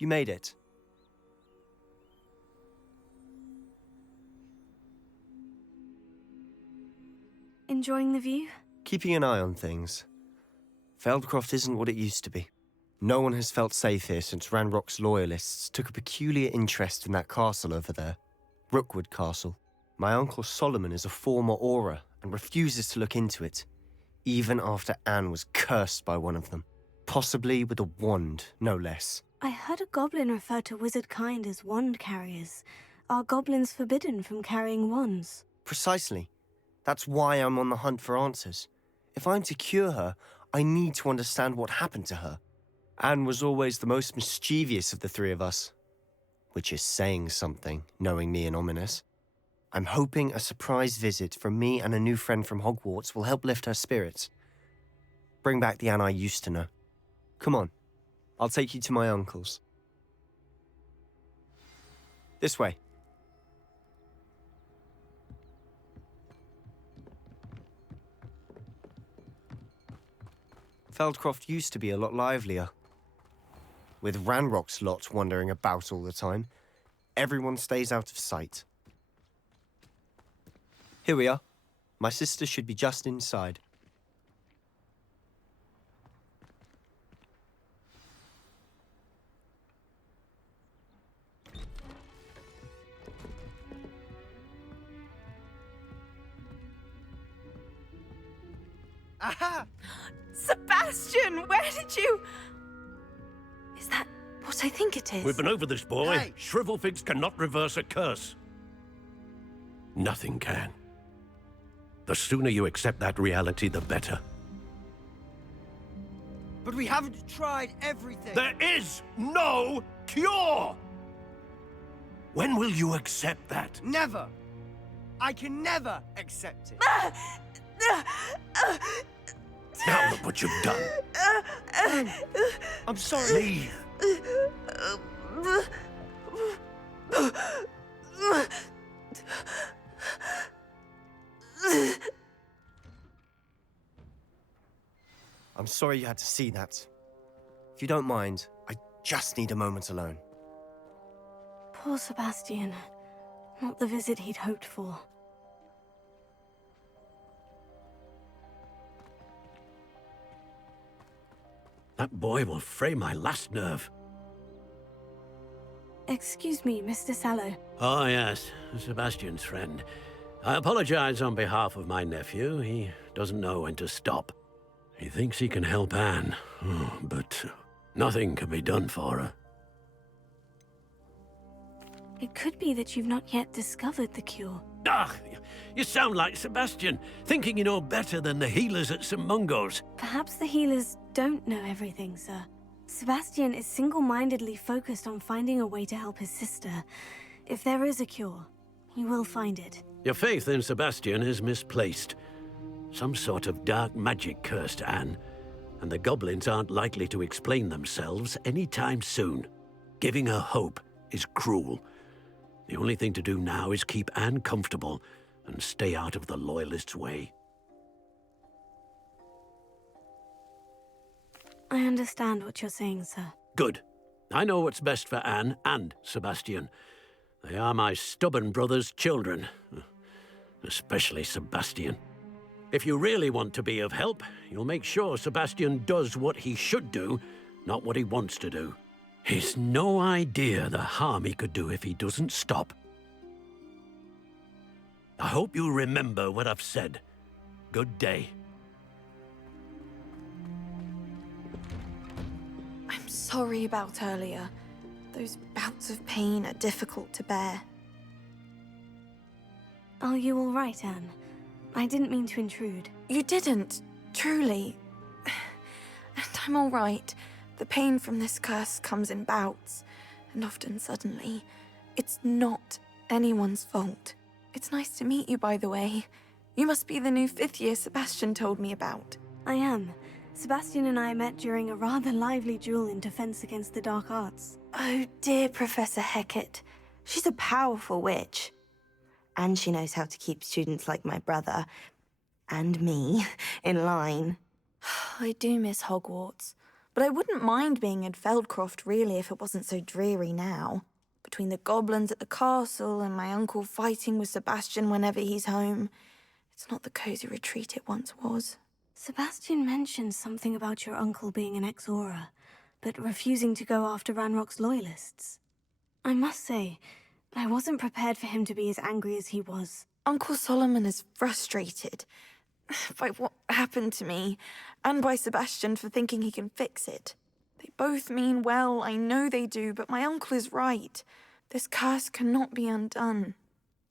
You made it. Enjoying the view? Keeping an eye on things. Feldcroft isn't what it used to be. No one has felt safe here since Ranrock's loyalists took a peculiar interest in that castle over there. Rookwood Castle. My uncle Solomon is a former Auror and refuses to look into it, even after Anne was cursed by one of them. Possibly with a wand, no less. I heard a goblin refer to wizard kind as wand carriers. Are goblins forbidden from carrying wands? Precisely. That's why I'm on the hunt for answers. If I'm to cure her, I need to understand what happened to her. Anne was always the most mischievous of the three of us. Which is saying something, knowing me and Ominous. I'm hoping a surprise visit from me and a new friend from Hogwarts will help lift her spirits. Bring back the Anne I used to know. Come on, I'll take you to my uncle's. This way. Feldcroft used to be a lot livelier. With Ranrock's lot wandering about all the time, everyone stays out of sight. Here we are. My sister should be just inside. Aha! Sebastian, where did you... Is that what I think it is? We've been over this, boy. Hey! Shrivelfigs cannot reverse a curse. Nothing can. The sooner you accept that reality, the better. But we haven't tried everything. There is no cure! When will you accept that? Never. I can never accept it. Now look what you've done. I'm sorry. Leave. I'm sorry you had to see that. If you don't mind, I just need a moment alone. Poor Sebastian. Not the visit he'd hoped for. That boy will fray my last nerve. Excuse me, Mr. Sallow. Oh, yes, Sebastian's friend. I apologize on behalf of my nephew. He doesn't know when to stop. He thinks he can help Anne, but nothing can be done for her. It could be that you've not yet discovered the cure. Ah, you sound like Sebastian, thinking you know better than the healers at St. Mungo's. Perhaps the healers don't know everything, sir. Sebastian is single-mindedly focused on finding a way to help his sister. If there is a cure, he will find it. Your faith in Sebastian is misplaced. Some sort of dark magic cursed Anne, and the goblins aren't likely to explain themselves anytime soon. Giving her hope is cruel. The only thing to do now is keep Anne comfortable and stay out of the Loyalists' way. I understand what you're saying, sir. Good. I know what's best for Anne and Sebastian. They are my stubborn brother's children. Especially Sebastian. If you really want to be of help, you'll make sure Sebastian does what he should do, not what he wants to do. He's no idea the harm he could do if he doesn't stop. I hope you remember what I've said. Good day. I'm sorry about earlier. Those bouts of pain are difficult to bear. Are you all right, Anne? I didn't mean to intrude. You didn't, truly. And I'm all right. The pain from this curse comes in bouts, and often suddenly. It's not anyone's fault. It's nice to meet you, by the way. You must be the new 5th year Sebastian told me about. I am. Sebastian and I met during a rather lively duel in defense against the dark arts. Oh dear, Professor Hecat. She's a powerful witch. And she knows how to keep students like my brother, and me, in line. I do miss Hogwarts, but But I wouldn't mind being in Feldcroft, really, if it wasn't so dreary now. Between the goblins at the castle and my uncle fighting with Sebastian whenever he's home. It's not the cozy retreat it once was. Sebastian mentioned something about your uncle being an ex-Auror, but refusing to go after Ranrock's loyalists. I must say, I wasn't prepared for him to be as angry as he was. Uncle Solomon is frustrated by what happened to me, and by Sebastian for thinking he can fix it. They both mean well, I know they do, but my uncle is right. This curse cannot be undone.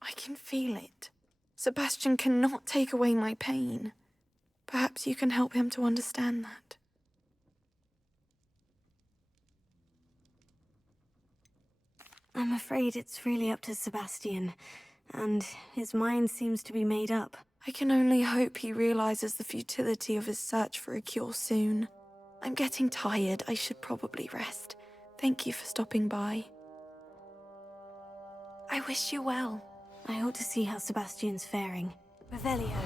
I can feel it. Sebastian cannot take away my pain. Perhaps you can help him to understand that. I'm afraid it's really up to Sebastian, and his mind seems to be made up. I can only hope he realizes the futility of his search for a cure soon. I'm getting tired. I should probably rest. Thank you for stopping by. I wish you well. I ought to see how Sebastian's faring. Revelio.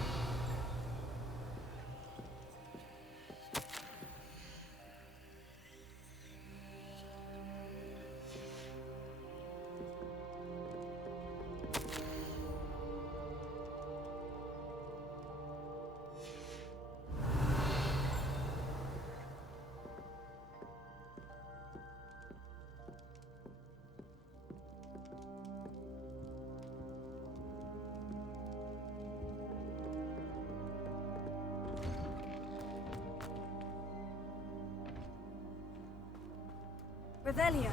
Revelio.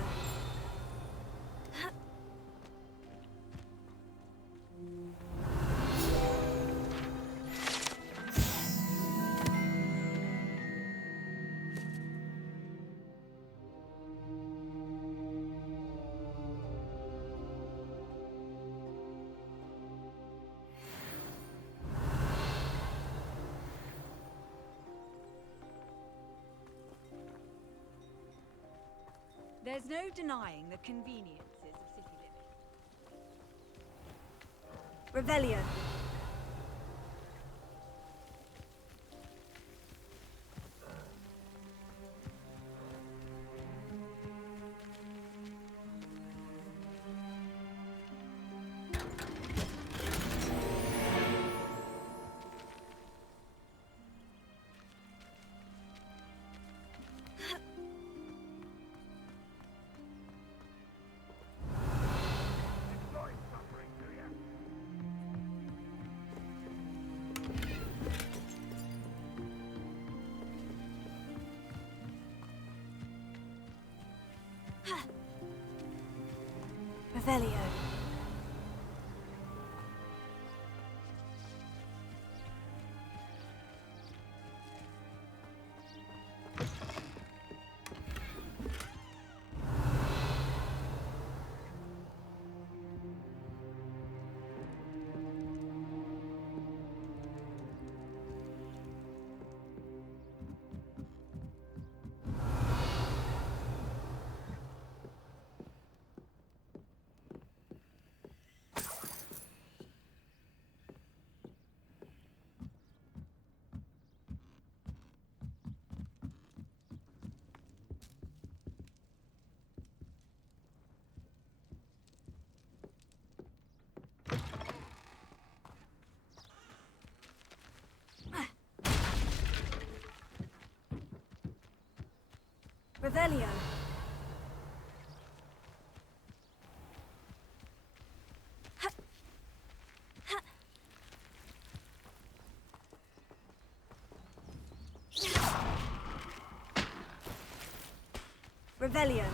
There's no denying the conveniences of city living. Revelio. Revelio. Revelio. Revelio.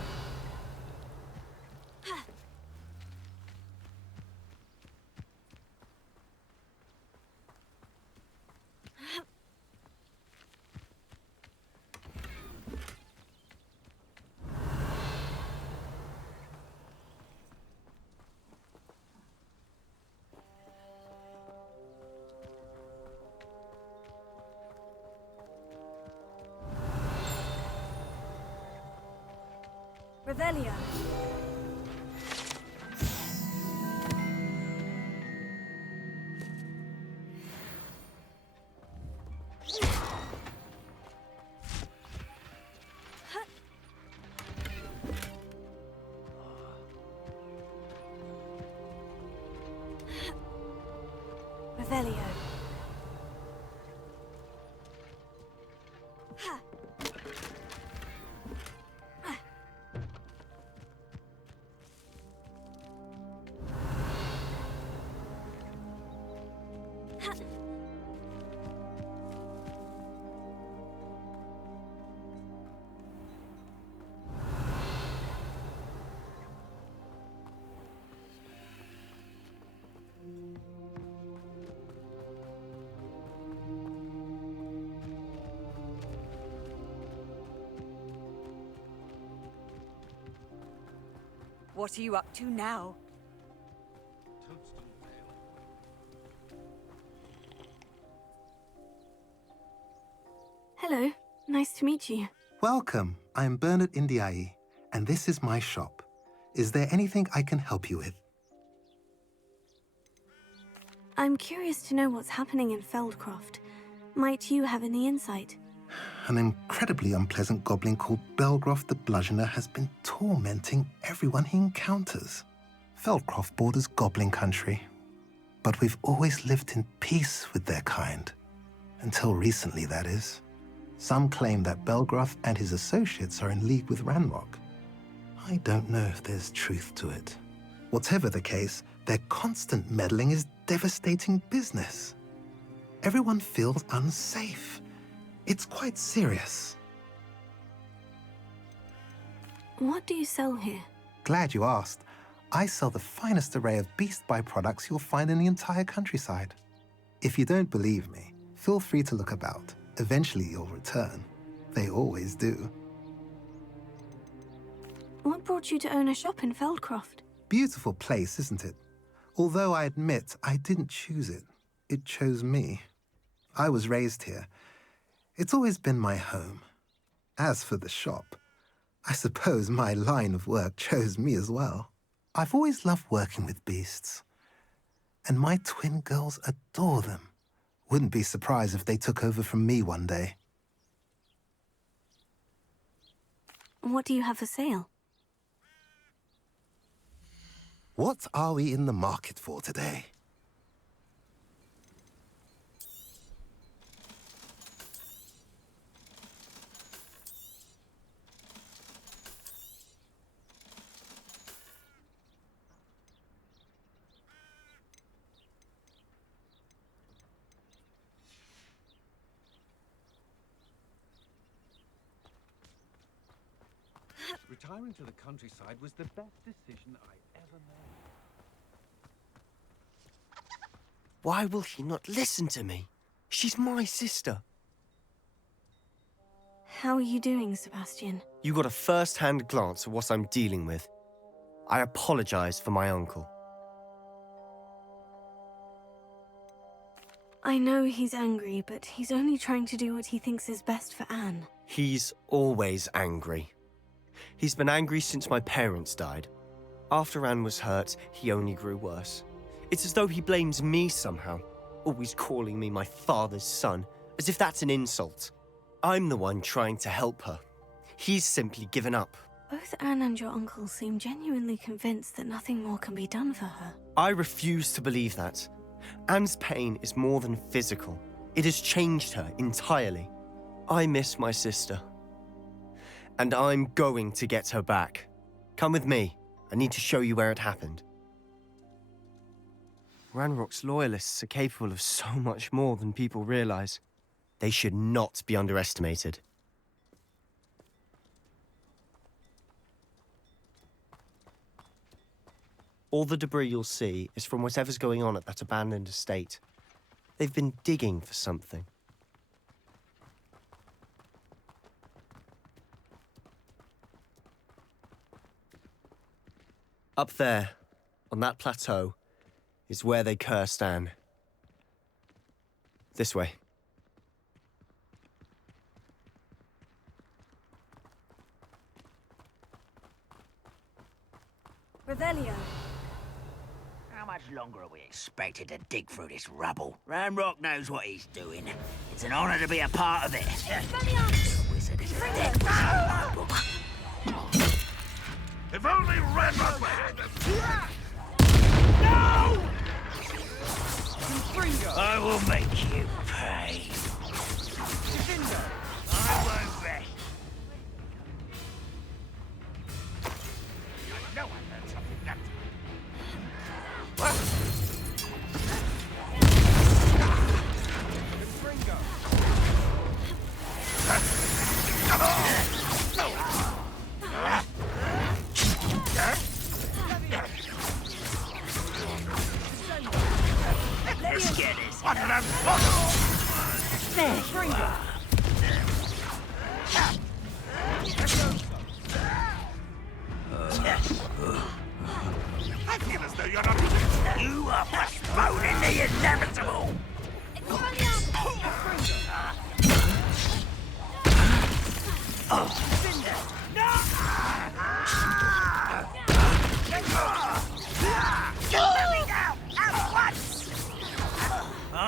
Revelio. Revelio. What are you up to now? Hello, nice to meet you. Welcome. I'm Bernard Indiaye, and this is my shop. Is there anything I can help you with? I'm curious to know what's happening in Feldcroft. Might you have any insight? An incredibly unpleasant goblin called Belgroth the Bludgeoner has been tormenting everyone he encounters. Feldcroft borders goblin country, but we've always lived in peace with their kind. Until recently, that is. Some claim that Belgroth and his associates are in league with Ranrock. I don't know if there's truth to it. Whatever the case, their constant meddling is devastating business. Everyone feels unsafe. It's quite serious. What do you sell here? Glad you asked. I sell the finest array of beast byproducts you'll find in the entire countryside. If you don't believe me, feel free to look about. Eventually you'll return. They always do. What brought you to own a shop in Feldcroft? Beautiful place, isn't it? Although I admit I didn't choose it. It chose me. I was raised here. It's always been my home. As for the shop, I suppose my line of work chose me as well. I've always loved working with beasts. And my twin girls adore them. Wouldn't be surprised if they took over from me one day. What do you have for sale? What are we in the market for today? Retiring to the countryside was the best decision I ever made. Why will he not listen to me? She's my sister. How are you doing, Sebastian? You got a first-hand glance at what I'm dealing with. I apologize for my uncle. I know he's angry, but he's only trying to do what he thinks is best for Anne. He's always angry. He's been angry since my parents died. After Anne was hurt, he only grew worse. It's as though he blames me somehow, always calling me my father's son, as if that's an insult. I'm the one trying to help her. He's simply given up. Both Anne and your uncle seem genuinely convinced that nothing more can be done for her. I refuse to believe that. Anne's pain is more than physical. It has changed her entirely. I miss my sister. And I'm going to get her back. Come with me. I need to show you where it happened. Ranrock's loyalists are capable of so much more than people realize. They should not be underestimated. All the debris you'll see is from whatever's going on at that abandoned estate. They've been digging for something. Up there, on that plateau, is where they cursed Anne. This way. Revelio. How much longer are we expected to dig through this rubble? Ranrock knows what he's doing. It's an honor to be a part of it. The wizard is a dead wizard. If only Ranrock were here! Bringo!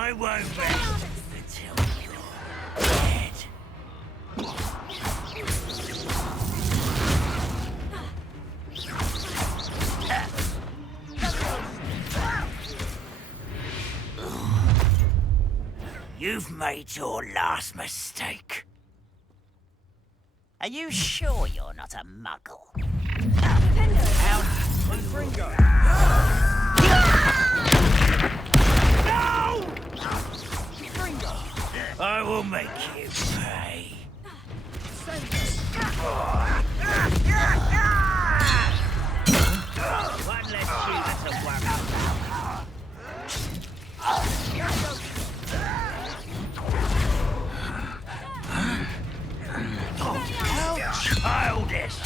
I won't rest until you're dead. You've made your last mistake. Are you sure you're not a muggle? Fringo! No! I will make you pay. One less shooter to worry about. How childish!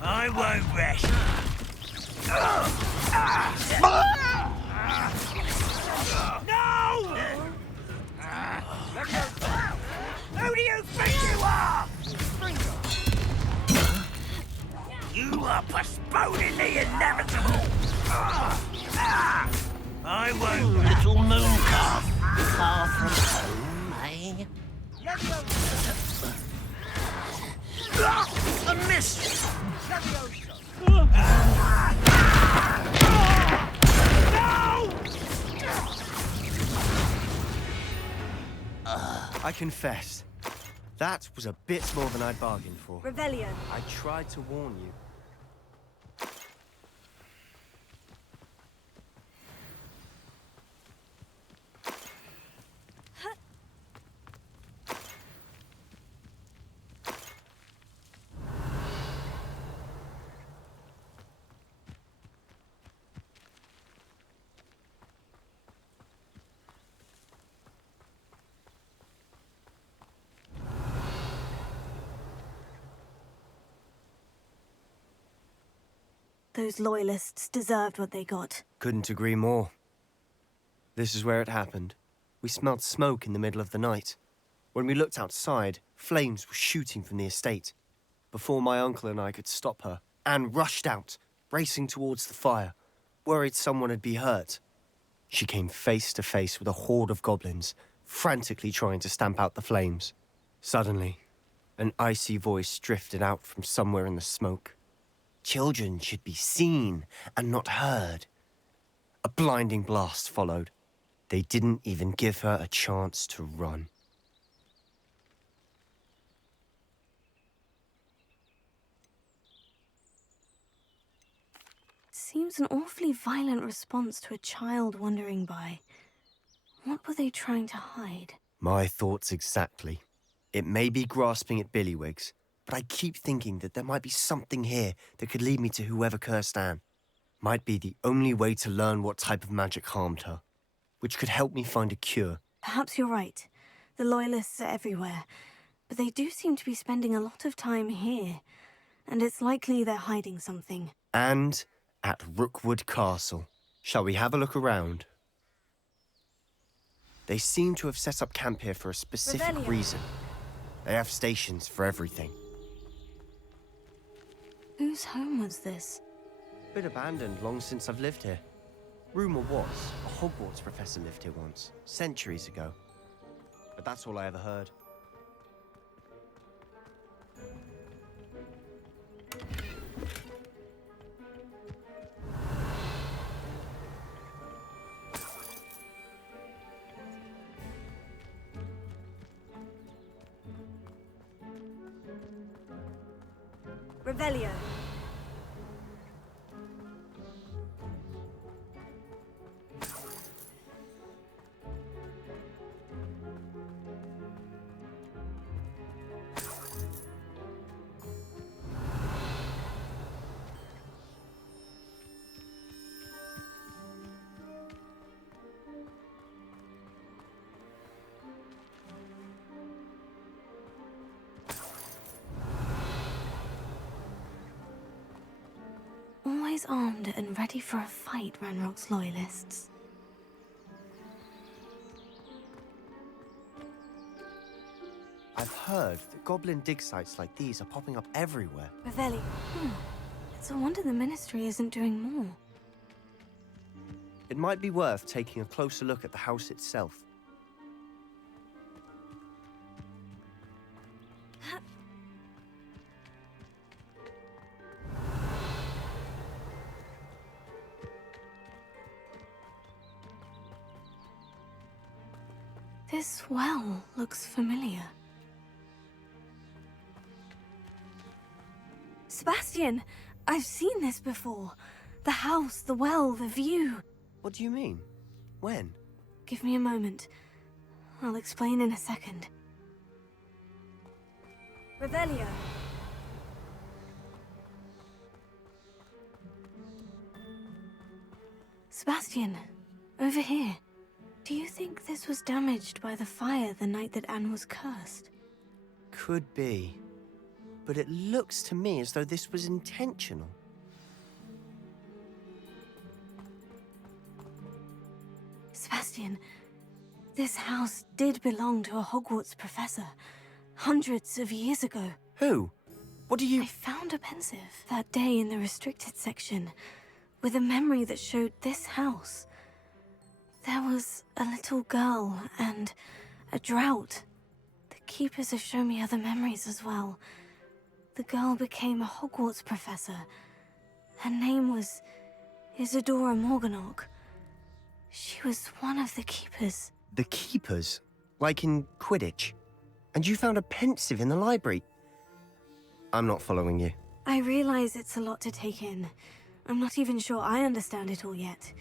I won't rest. No! Who do you think you are? You are postponing the inevitable. I won't. Little moon calf, far from home, eh? A miss. No! I confess, that was a bit more than I'd bargained for. Revelio. I tried to warn you. Those loyalists deserved what they got. Couldn't agree more. This is where it happened. We smelled smoke in the middle of the night. When we looked outside, flames were shooting from the estate. Before my uncle and I could stop her, Anne rushed out, racing towards the fire, worried someone had been hurt. She came face to face with a horde of goblins, frantically trying to stamp out the flames. Suddenly, an icy voice drifted out from somewhere in the smoke. Children should be seen and not heard. A blinding blast followed. They didn't even give her a chance to run. Seems an awfully violent response to a child wandering by. What were they trying to hide? My thoughts exactly. It may be grasping at billywhigs, but I keep thinking that there might be something here that could lead me to whoever cursed Anne. Might be the only way to learn what type of magic harmed her, which could help me find a cure. Perhaps you're right. The Loyalists are everywhere, but they do seem to be spending a lot of time here, and it's likely they're hiding something. And at Rookwood Castle. Shall we have a look around? They seem to have set up camp here for a specific reason. They have stations for everything. Whose home was this? Bit abandoned long since I've lived here. Rumour was, a Hogwarts professor lived here once, centuries ago. But that's all I ever heard. Revelio. Always armed and ready for a fight, Ranrock's Loyalists. I've heard that goblin dig sites like these are popping up everywhere. Revelio. It's a wonder the Ministry isn't doing more. It might be worth taking a closer look at the house itself. This well looks familiar. Sebastian, I've seen this before. The house, the well, the view. What do you mean? When? Give me a moment. I'll explain in a second. Revelio. Sebastian, over here. Do you think this was damaged by the fire the night that Anne was cursed? Could be. But it looks to me as though this was intentional. Sebastian, this house did belong to a Hogwarts professor, hundreds of years ago. Who? What do you... I found a pensive that day in the restricted section, with a memory that showed this house. There was a little girl and a drought. The keepers have shown me other memories as well. The girl became a Hogwarts professor. Her name was Isadora Morganach. She was one of the keepers. The keepers? Like in Quidditch? And you found a pensive in the library? I'm not following you. I realize it's a lot to take in. I'm not even sure I understand it all yet.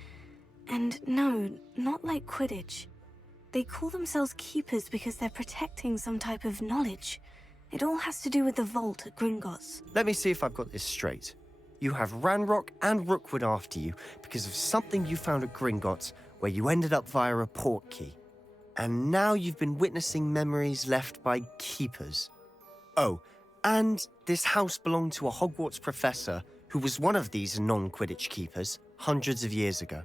And no, not like Quidditch. They call themselves keepers because they're protecting some type of knowledge. It all has to do with the vault at Gringotts. Let me see if I've got this straight. You have Ranrock and Rookwood after you because of something you found at Gringotts where you ended up via a portkey. And now you've been witnessing memories left by keepers. Oh, and this house belonged to a Hogwarts professor who was one of these non-Quidditch keepers hundreds of years ago.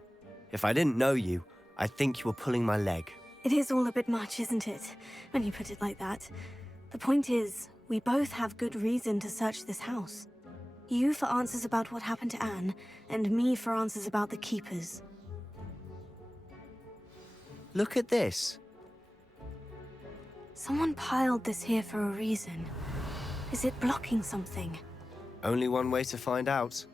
If I didn't know you, I'd think you were pulling my leg. It is all a bit much, isn't it, when you put it like that? The point is, we both have good reason to search this house. You for answers about what happened to Anne, and me for answers about the keepers. Look at this. Someone piled this here for a reason. Is it blocking something? Only one way to find out.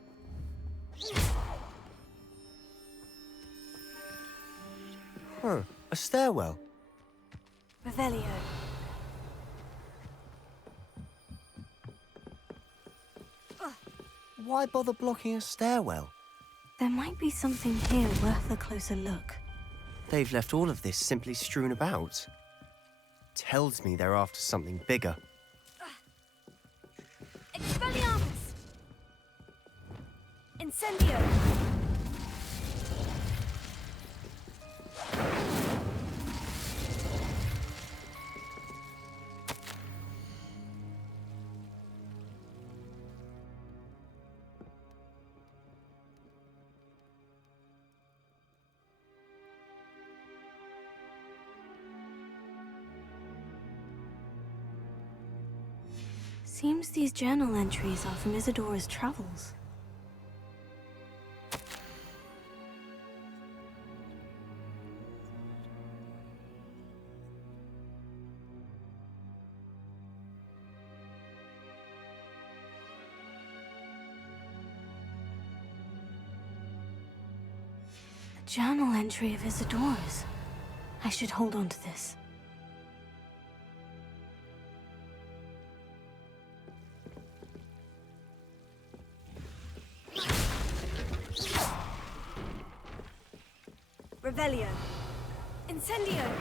Huh, a stairwell. Revelio. Why bother blocking a stairwell? There might be something here worth a closer look. They've left all of this simply strewn about. Tells me they're after something bigger. Expelliarmus! Incendio! Seems these journal entries are from Isadora's travels. A journal entry of Isadora's. I should hold on to this. Revelio. Incendio!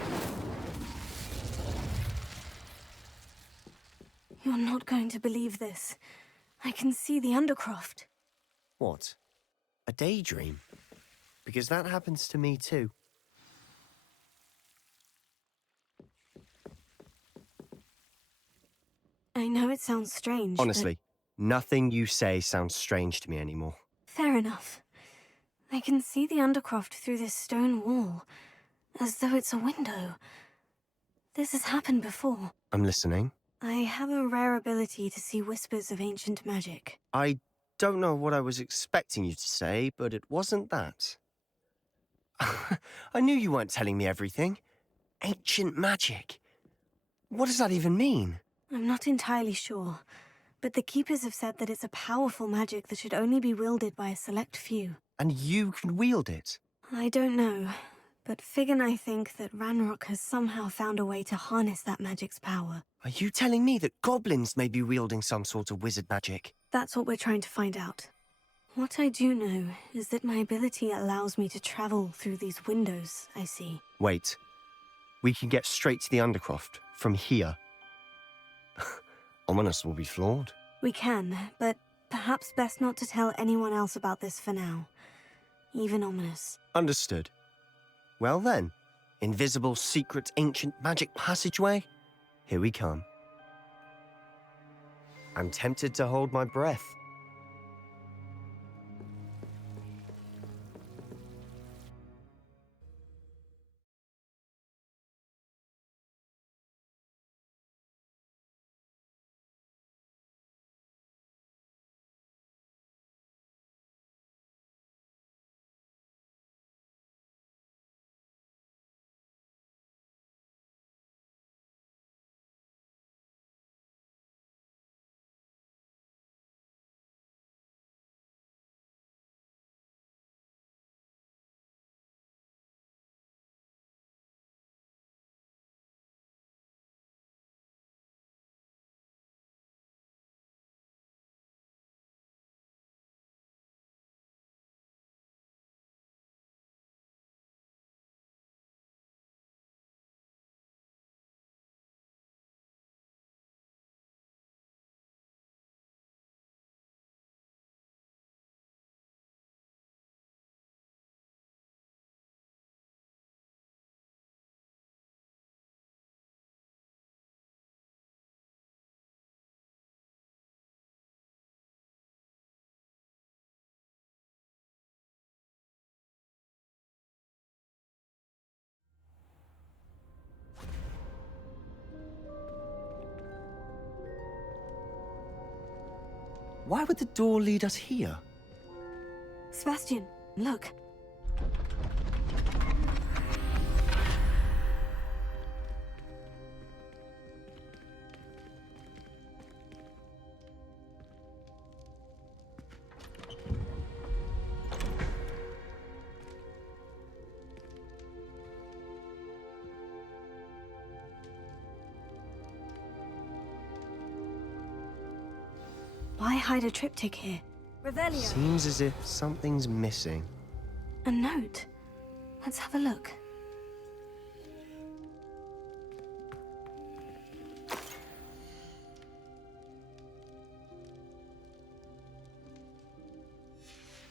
You're not going to believe this. I can see the Undercroft. What? A daydream? Because that happens to me too. I know it sounds strange, Honestly, nothing you say sounds strange to me anymore. Fair enough. I can see the Undercroft through this stone wall, as though it's a window. This has happened before. I'm listening. I have a rare ability to see whispers of ancient magic. I don't know what I was expecting you to say, but it wasn't that. I knew you weren't telling me everything. Ancient magic. What does that even mean? I'm not entirely sure, but the Keepers have said that it's a powerful magic that should only be wielded by a select few. And you can wield it? I don't know, but Fig and I think that Ranrock has somehow found a way to harness that magic's power. Are you telling me that goblins may be wielding some sort of wizard magic? That's what we're trying to find out. What I do know is that my ability allows me to travel through these windows I see. Wait. We can get straight to the Undercroft from here. Ominous will be floored. We can, but perhaps best not to tell anyone else about this for now. Even Ominous. Understood. Well then, invisible, secret, ancient magic passageway? Here we come. I'm tempted to hold my breath. Why would the door lead us here? Sebastian, look. Why hide a triptych here? Revelio. Seems as if something's missing. A note. Let's have a look.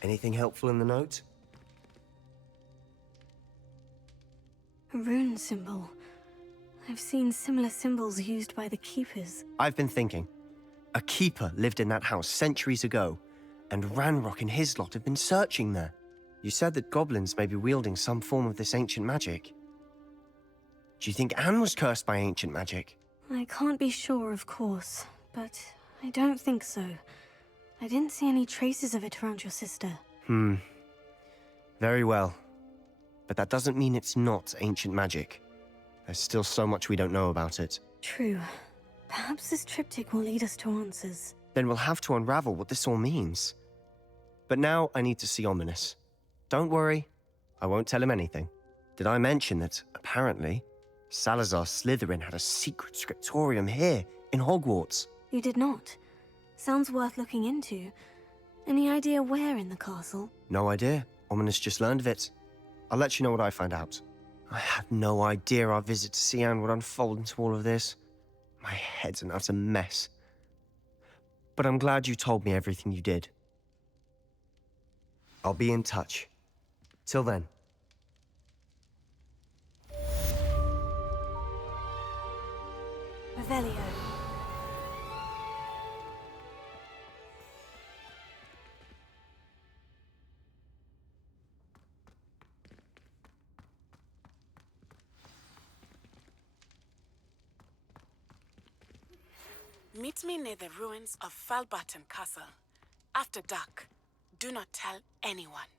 Anything helpful in the note? A rune symbol. I've seen similar symbols used by the Keepers. I've been thinking. A keeper lived in that house centuries ago, and Ranrock and his lot have been searching there. You said that goblins may be wielding some form of this ancient magic. Do you think Anne was cursed by ancient magic? I can't be sure, of course, but I don't think so. I didn't see any traces of it around your sister. Very well. But that doesn't mean it's not ancient magic. There's still so much we don't know about it. True. Perhaps this triptych will lead us to answers. Then we'll have to unravel what this all means. But now I need to see Ominous. Don't worry, I won't tell him anything. Did I mention that, apparently, Salazar Slytherin had a secret scriptorium here in Hogwarts? You did not. Sounds worth looking into. Any idea where in the castle? No idea. Ominous just learned of it. I'll let you know what I find out. I had no idea our visit to see Anne would unfold into all of this. My head's an utter mess. But I'm glad you told me everything you did. I'll be in touch. Till then. Revelio. Meet me near the ruins of Falbarton Castle. After dark. Do not tell anyone.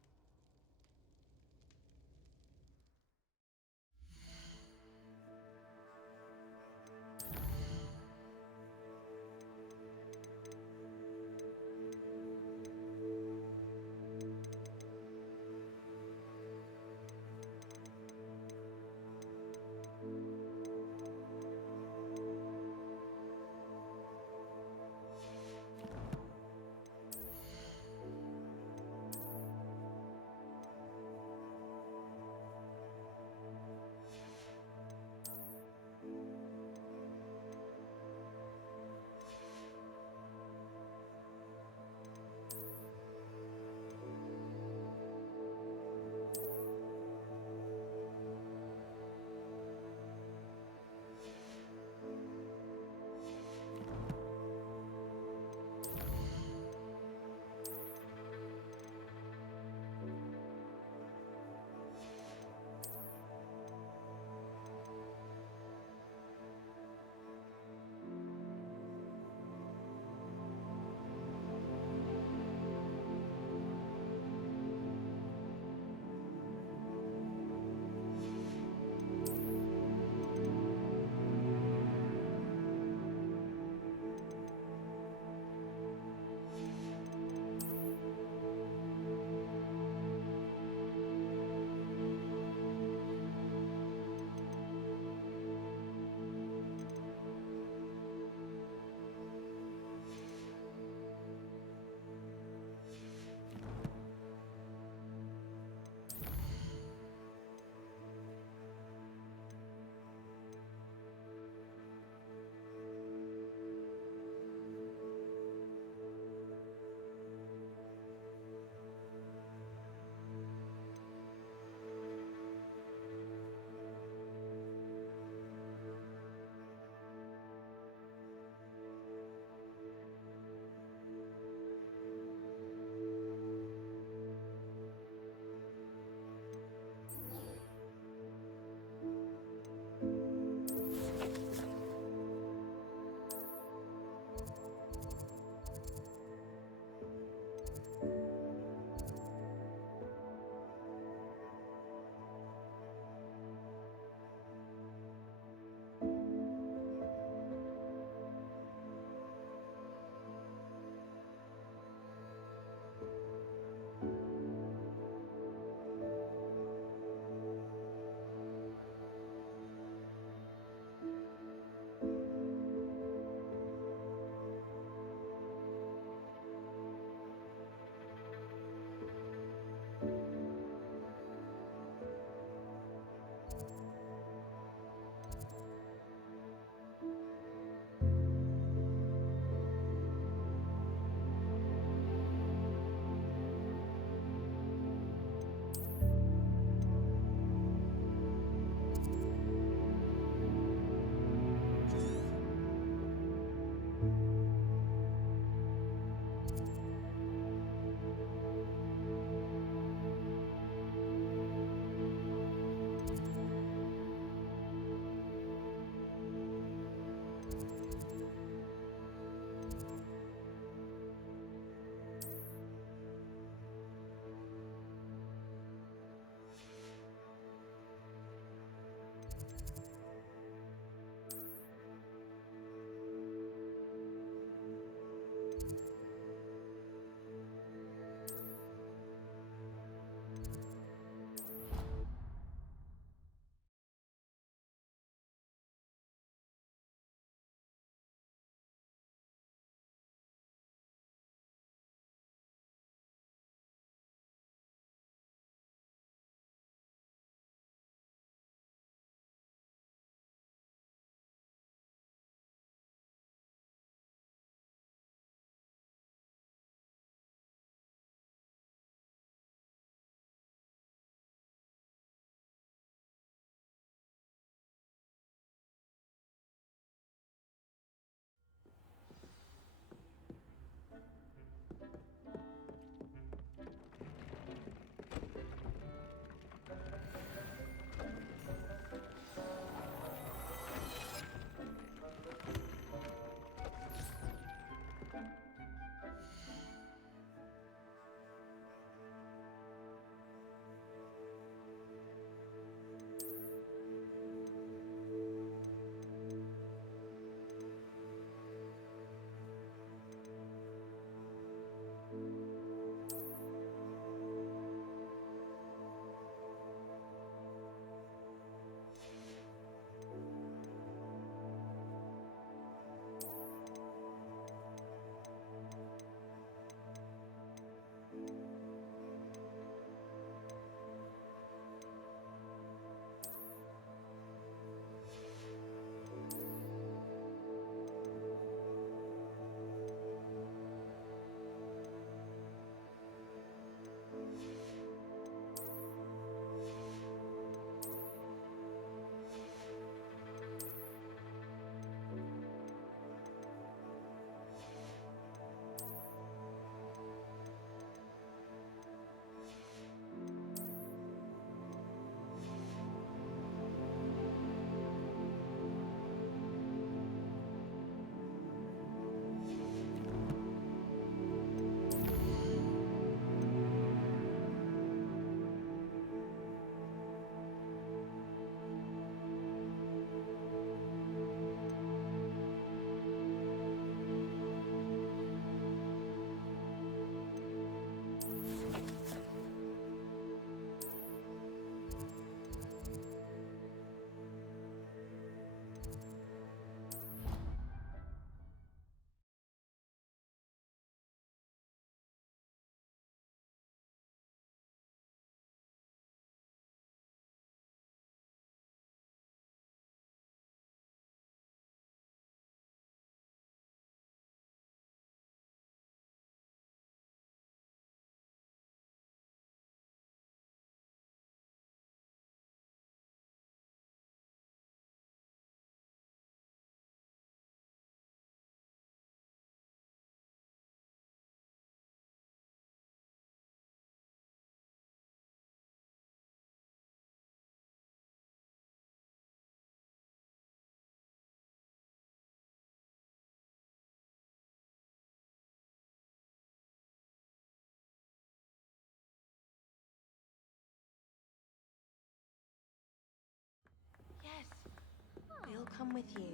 with you.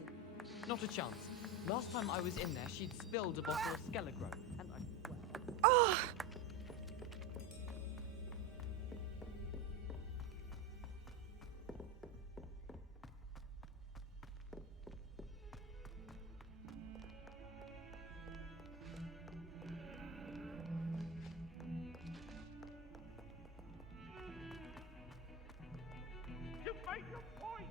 Not a chance. Last time I was in there, she'd spilled a bottle of Skelegro, and I swear... Oh! You made your point!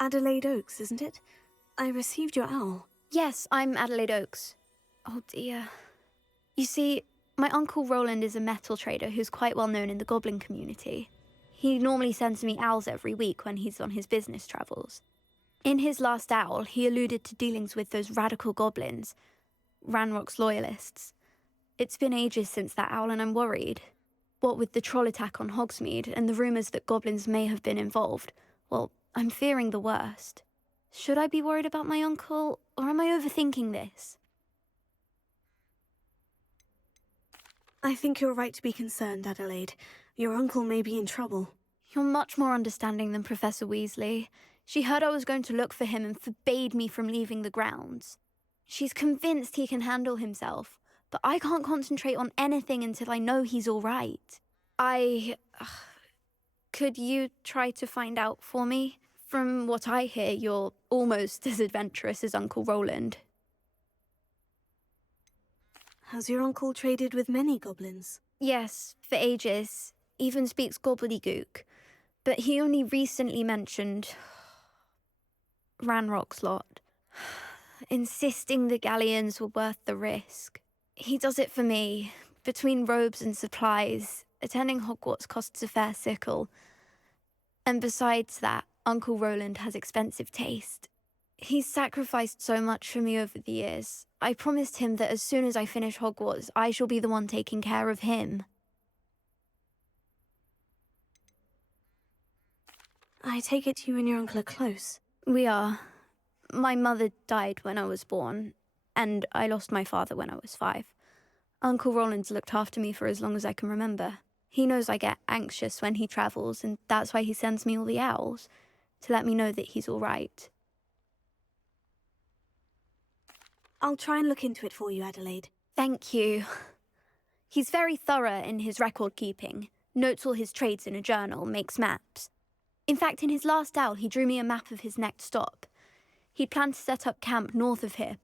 Adelaide Oaks, isn't it? I received your owl. Yes, I'm Adelaide Oaks. Oh dear. You see, my uncle Roland is a metal trader who's quite well known in the goblin community. He normally sends me owls every week when he's on his business travels. In his last owl, he alluded to dealings with those radical goblins, Ranrock's loyalists. It's been ages since that owl and I'm worried. What with the troll attack on Hogsmeade and the rumours that goblins may have been involved, well, I'm fearing the worst. Should I be worried about my uncle, or am I overthinking this? I think you're right to be concerned, Adelaide. Your uncle may be in trouble. You're much more understanding than Professor Weasley. She heard I was going to look for him and forbade me from leaving the grounds. She's convinced he can handle himself, but I can't concentrate on anything until I know he's all right. Could you try to find out for me? From what I hear, you're almost as adventurous as Uncle Roland. Has your uncle traded with many goblins? Yes, for ages. Even speaks gobbledygook. But he only recently mentioned Ranrock's lot, insisting the galleons were worth the risk. He does it for me. Between robes and supplies, attending Hogwarts costs a fair sickle. And besides that, Uncle Roland has expensive taste. He's sacrificed so much for me over the years. I promised him that as soon as I finish Hogwarts, I shall be the one taking care of him. I take it you and your uncle are close. We are. My mother died when I was born, and I lost my father when I was 5. Uncle Roland's looked after me for as long as I can remember. He knows I get anxious when he travels, and that's why he sends me all the owls, to let me know that he's all right. I'll try and look into it for you, Adelaide. Thank you. He's very thorough in his record keeping, notes all his trades in a journal, makes maps. In fact, in his last owl, he drew me a map of his next stop. He planned to set up camp north of here.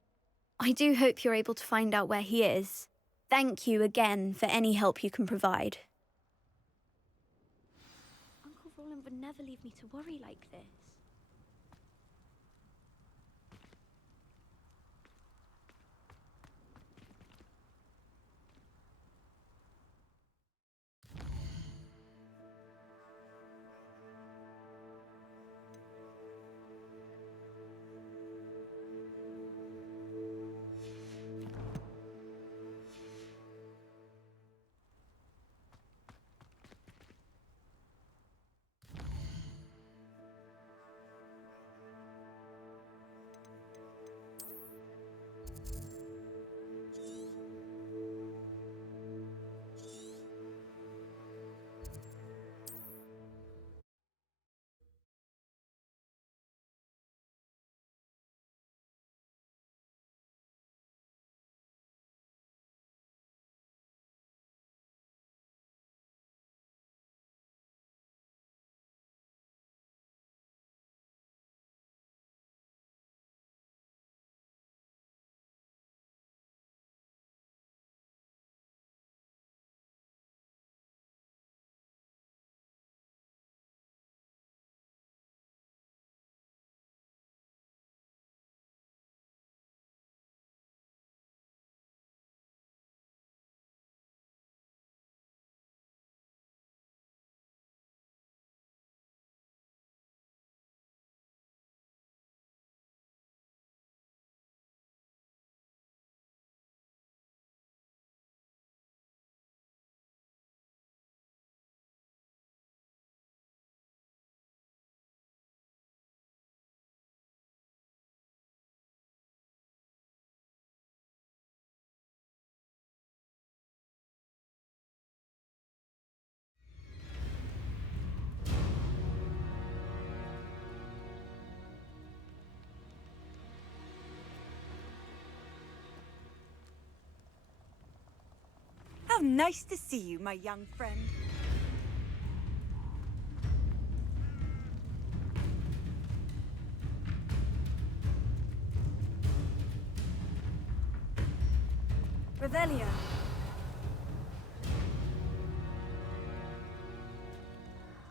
I do hope you're able to find out where he is. Thank you again for any help you can provide. Uncle Roland would never leave me to worry like this. How nice to see you, my young friend. Revelio.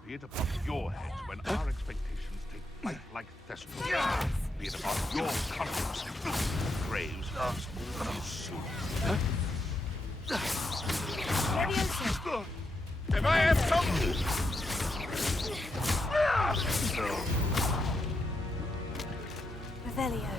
Be it upon your head when our expectations take flight like Thestral. Be it upon your conscience. Graves smooth soon. If I have something... Revelio.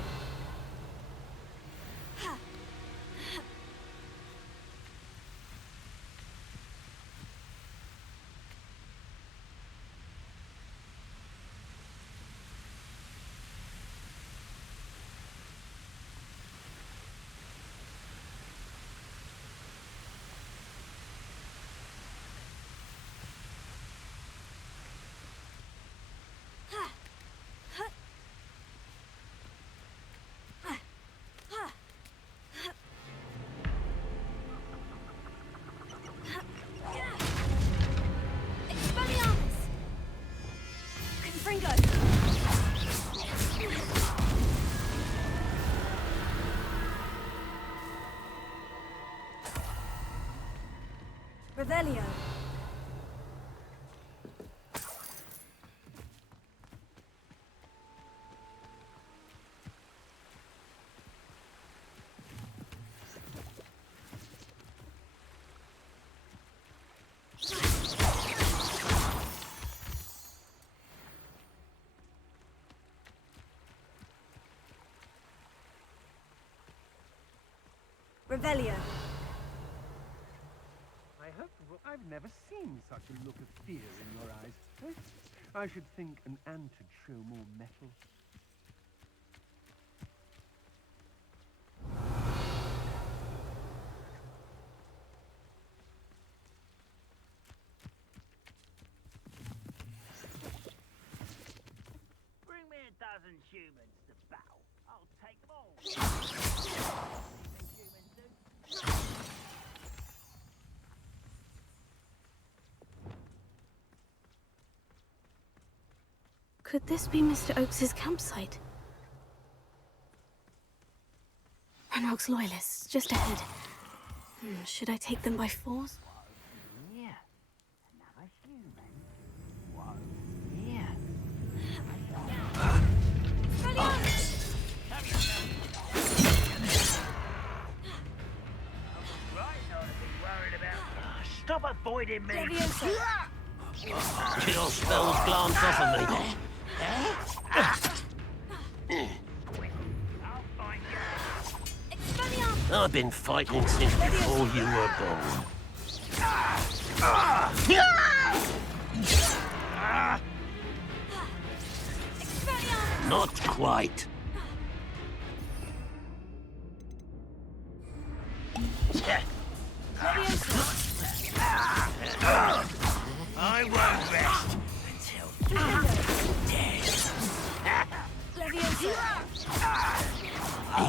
Revelio. Revelio. I've never seen such a look of fear in your eyes. I should think an ant would show more mettle. Bring me 1,000 humans to battle. I'll take them all. Could this be Mr. Oakes's campsite? Ranrock's loyalists, just ahead. Should I take them by force? Yeah. Another human. Whoa. Yeah. Stop avoiding me! Chill spells glance off of me. I've been fighting since before you were born. Not quite. I won't rest until dead.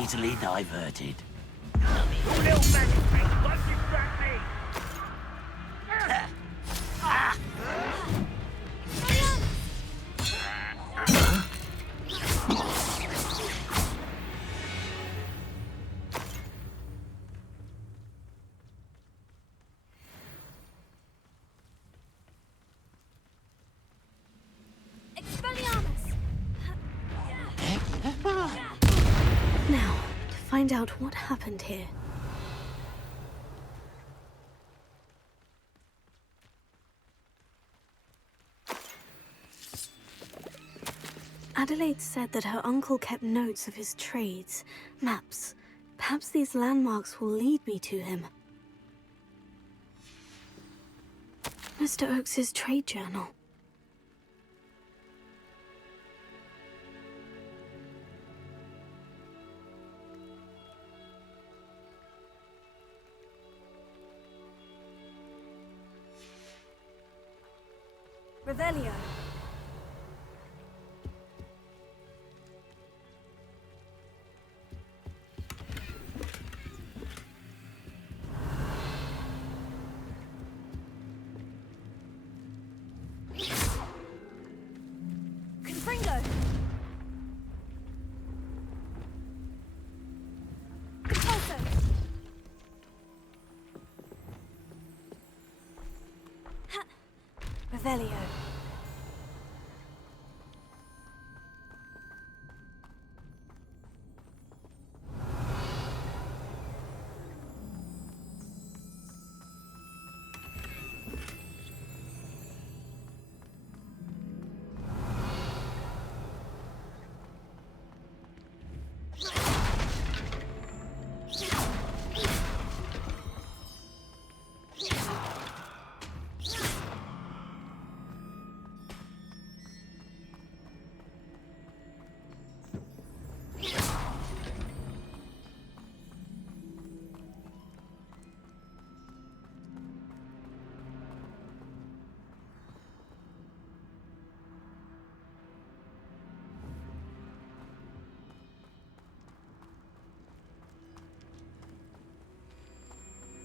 Easily diverted. Your little magic trick won't distract me. Now, to find out what happened here. Adelaide said that her uncle kept notes of his trades, maps. Perhaps these landmarks will lead me to him. Mr. Oakes's trade journal. Revelio. Revelio.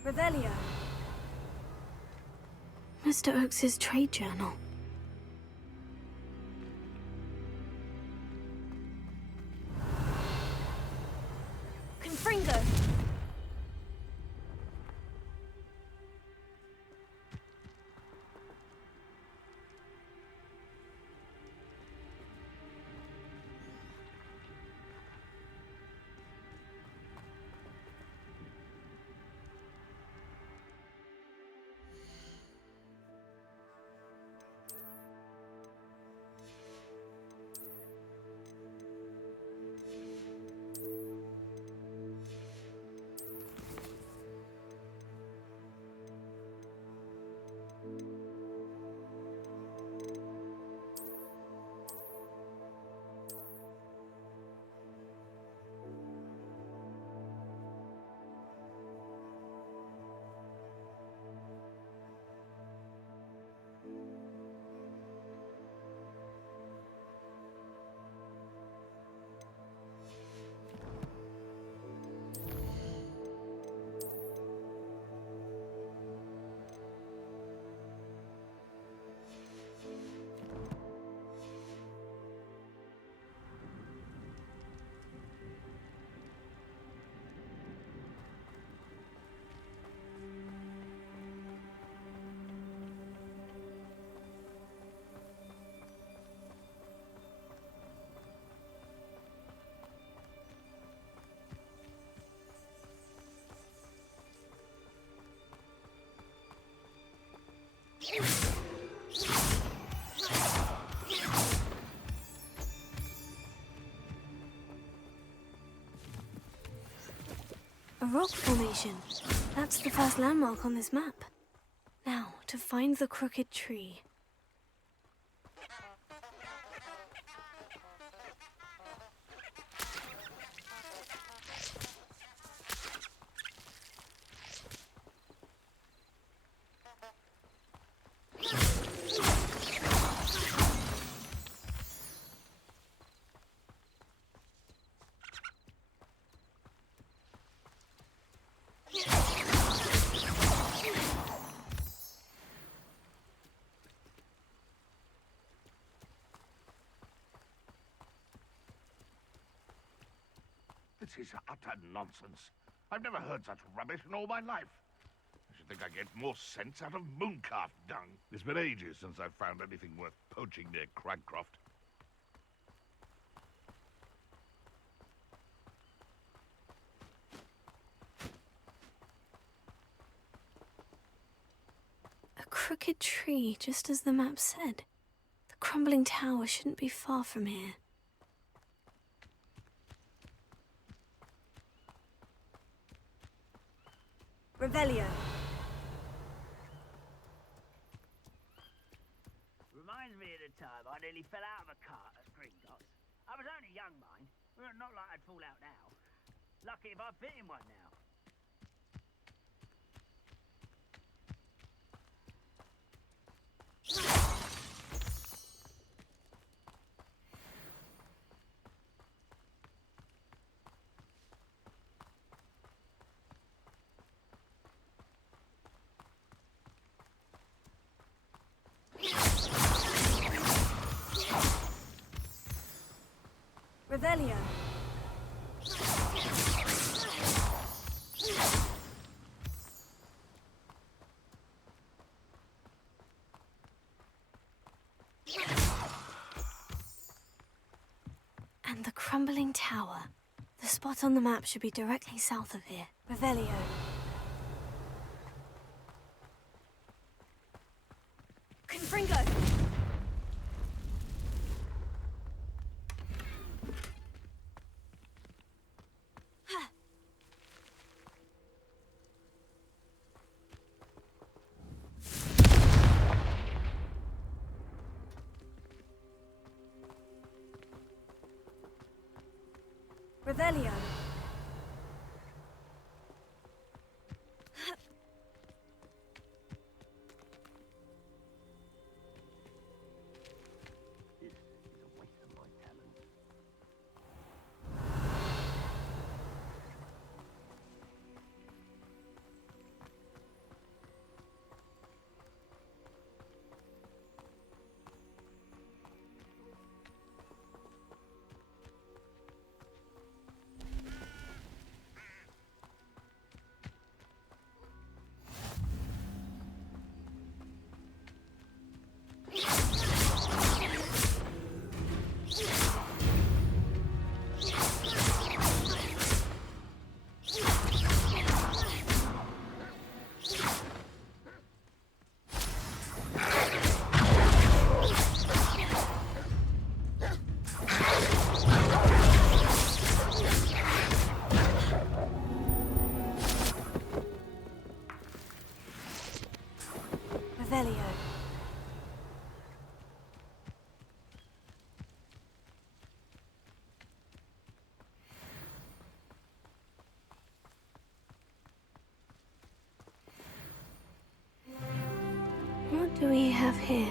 Revelio. Mr. Oakes's trade journal. Confringo. A rock formation. That's the first landmark on this map. Now, to find the crooked tree. This is utter nonsense. I've never heard such rubbish in all my life. I should think I get more sense out of mooncalf dung. It's been ages since I've found anything worth poaching near Cragcroft. A crooked tree, just as the map said. The crumbling tower shouldn't be far from here. Revelio. Reminds me of the time I nearly fell out of a cart at Gringotts. I was only young, mind. Not like I'd fall out now. Lucky if I fit in one now. Revelio. And the crumbling tower. The spot on the map should be directly south of here. Revelio. Confringo! Revelio. What do we have here?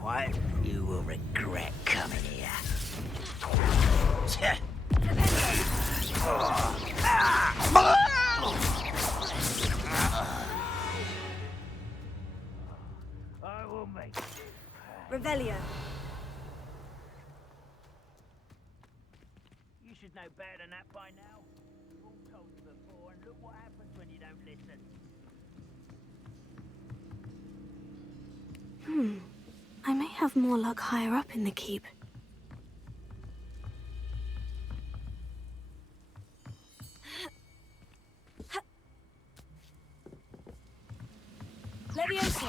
Quiet. You will regret coming here. I will make it. Revelio. You should know better than that by now. I've all told you before, and look what happens when you don't listen. I may have more luck higher up in the keep. Levioso.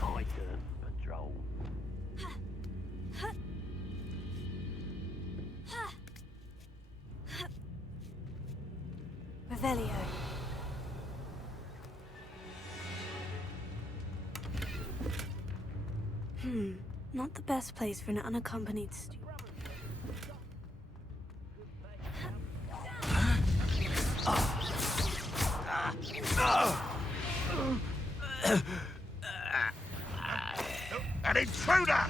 My turn for patrol. Revelio. Not the best place for an unaccompanied student. An intruder!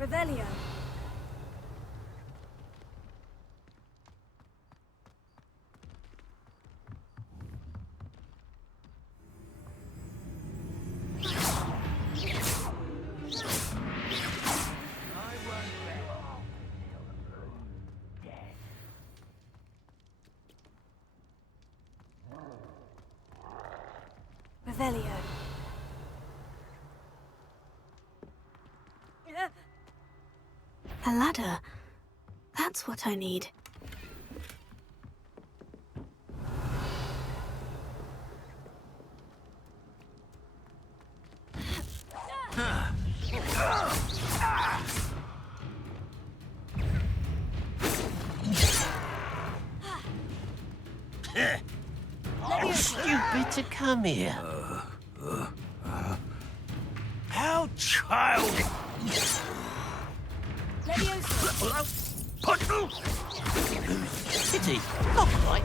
Revelio. Revelio. A ladder. That's what I need. How stupid to come here. How childish. Pity, not quite.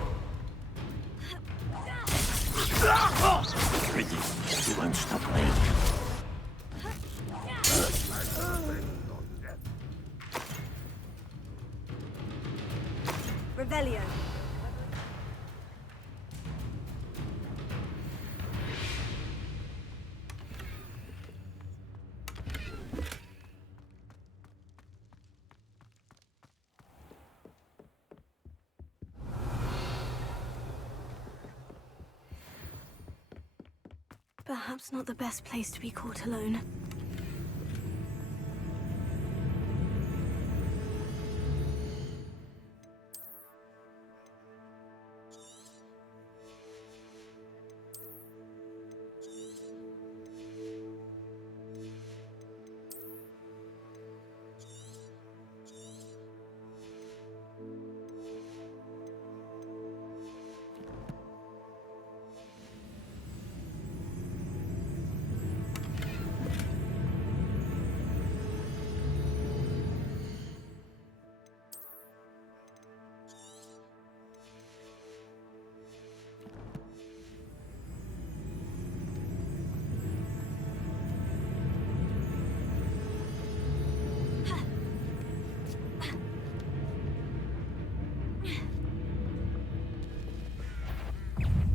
Pretty, you won't stop me. Revelio. Perhaps not the best place to be caught alone.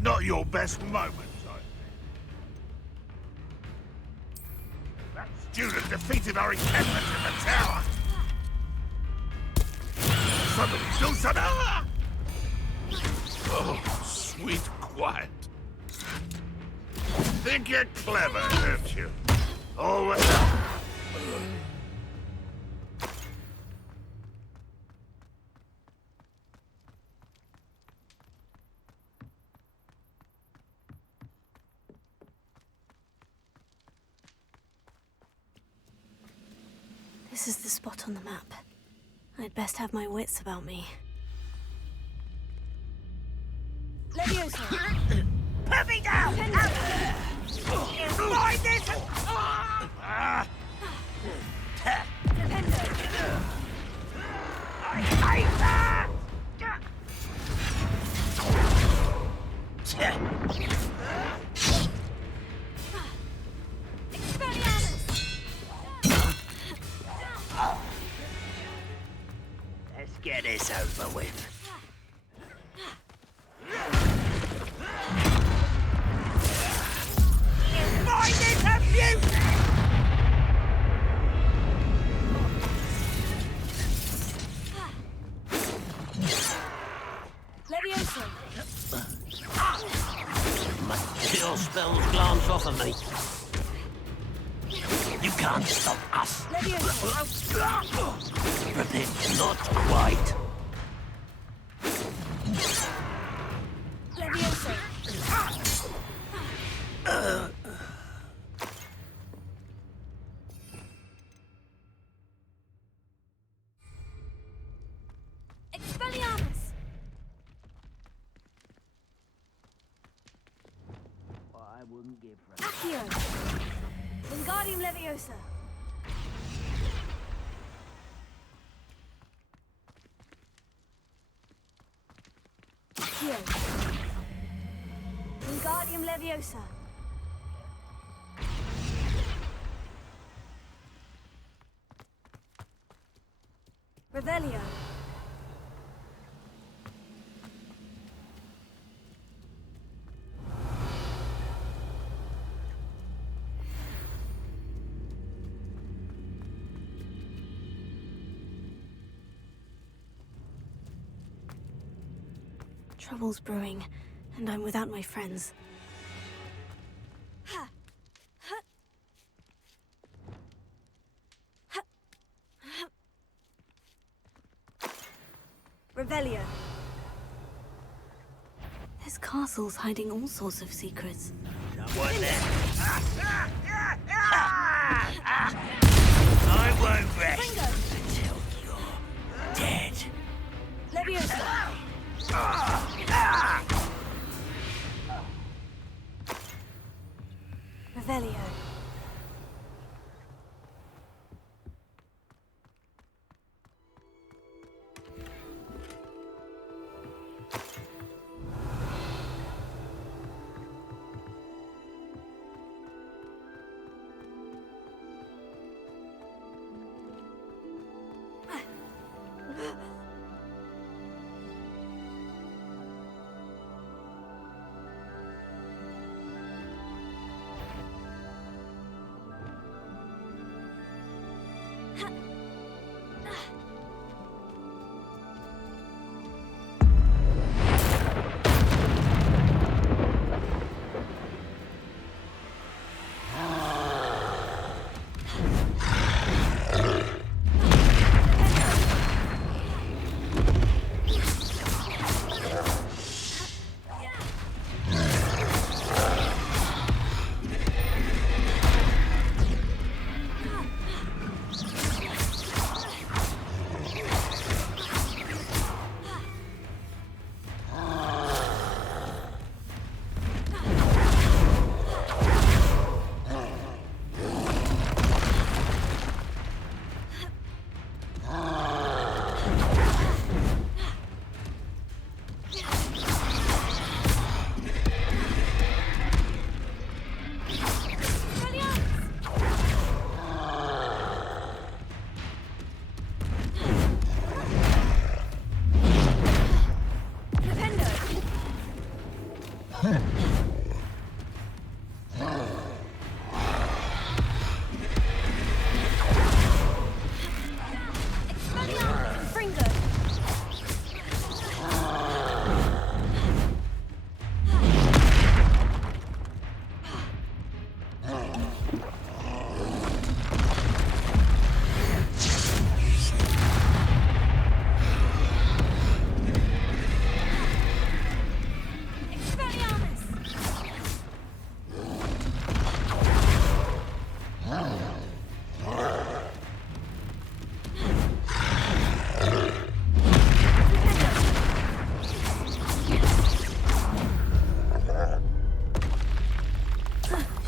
Not your best moment, I think. That student defeated our encampment in the tower! Somebody do something! Oh, sweet quiet. Think you're clever, don't you? Always. This is the spot on the map. I'd best have my wits about me. Leviosa! Put me down! You find this! I hate that! Let's get this over with. You find this abuse! Leviosa! My kill spells glance off of me. You can't stop us. Repent, not quite. Leviosa! Expelliarmus! I wouldn't give for it. Accio! Wingardium Leviosa! Accio! Wingardium Leviosa! Revelio! Trouble's brewing, and I'm without my friends. Revelio. This castle's hiding all sorts of secrets. Someone there. I won't rest until you're dead. Leviosa. Revelio.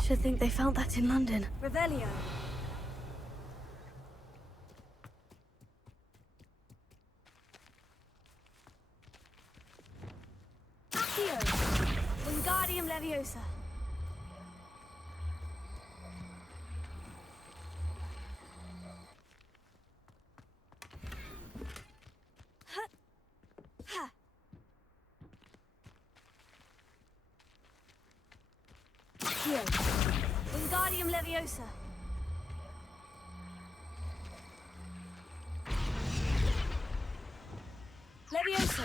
Should think they felt that in London. Revelio. Accio. Wingardium Leviosa. Accio. Wingardium Leviosa. Levioso.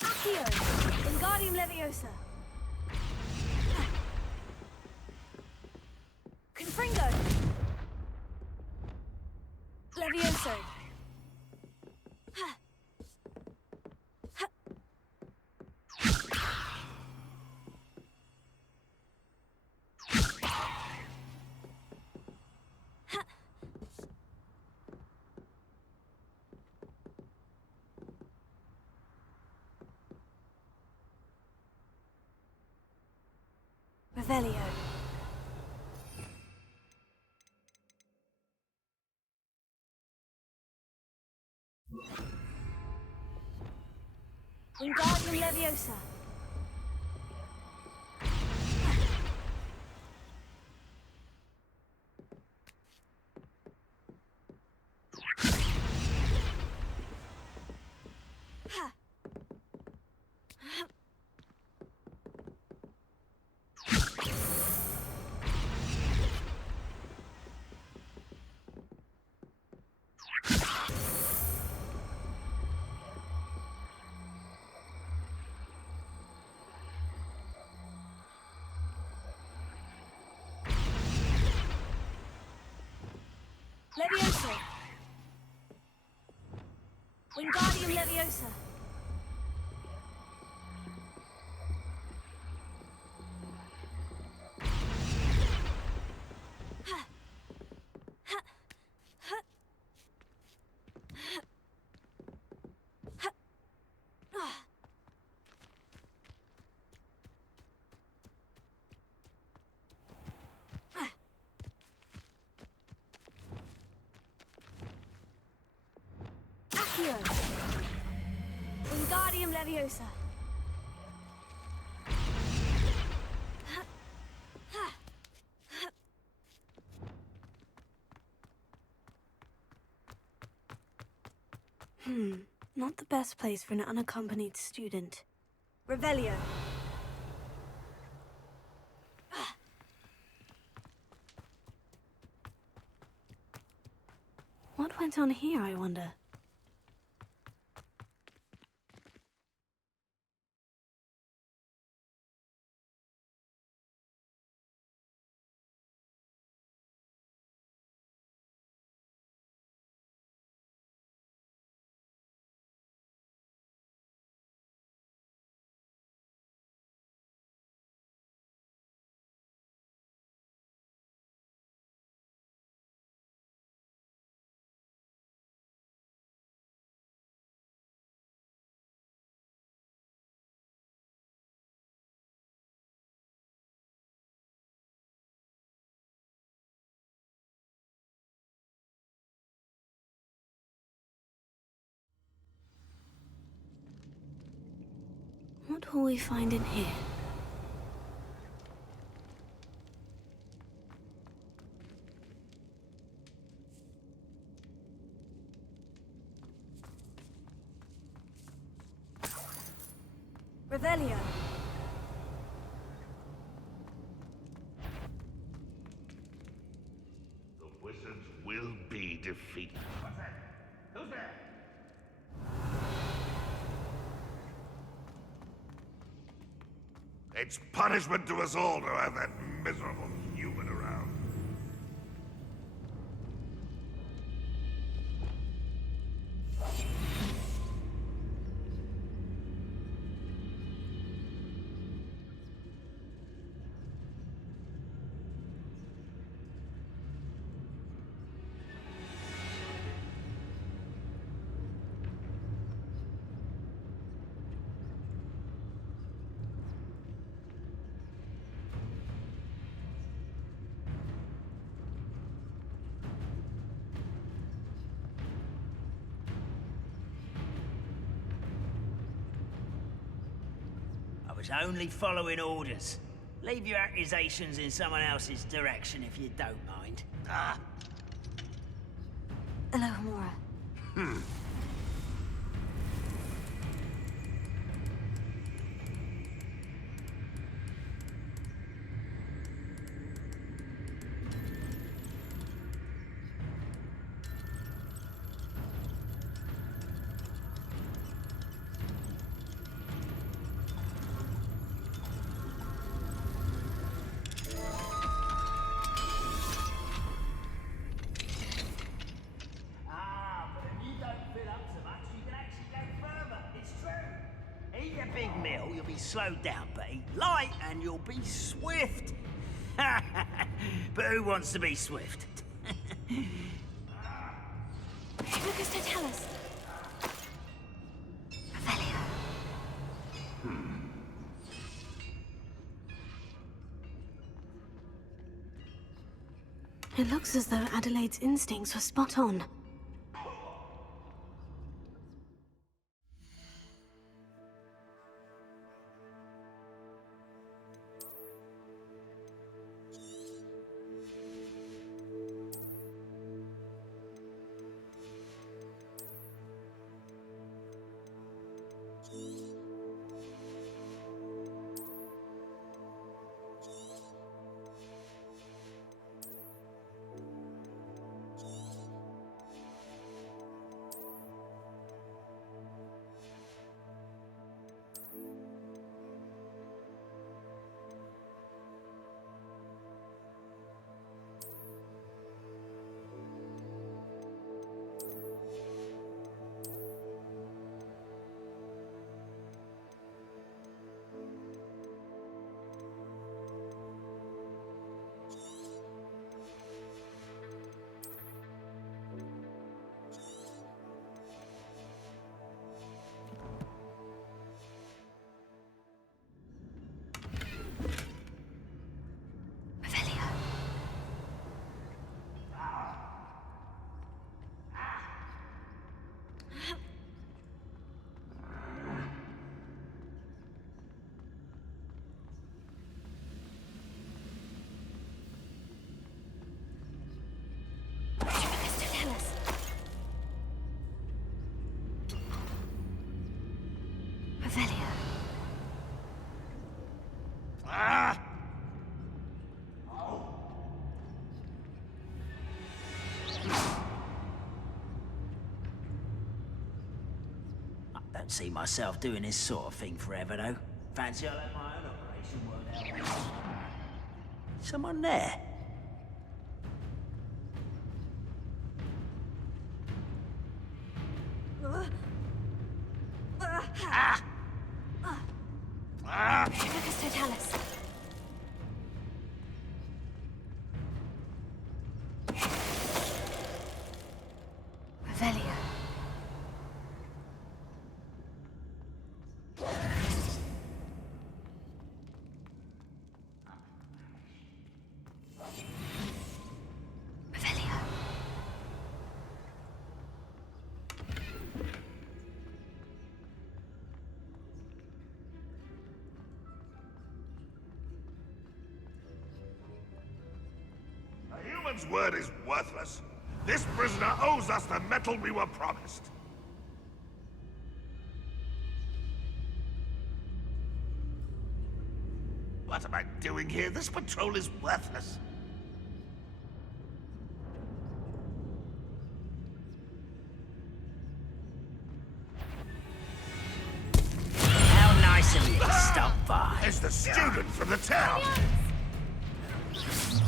Accio. Wingardium Leviosa. Confringo. Levioso. Revelio. Wingardium Leviosa. Levioso. Wingardium Leviosa. Accio. Wingardium Leviosa. Not the best place for an unaccompanied student. Revelio. What went on here, I wonder? What will we find in here? Revelio. The wizards will be defeated. What's that? Who's there? It's punishment to us all to have that miserable human around. was only following orders. Leave your accusations in someone else's direction if you don't mind. Ah. Alohomora. Slow down, but eat light and you'll be swift. But who wants to be swift? Lucas, don't tell us. Revelio. It looks as though Adelaide's instincts were spot on. Don't see myself doing this sort of thing forever, though. Fancy I'll have my own operation worked out. Someone there? Lucas, don't tell us. Revelio. Human's word is worthless. This prisoner owes us the metal we were promised. What am I doing here? This patrol is worthless. How nice of you to stop by. It's the student from the town.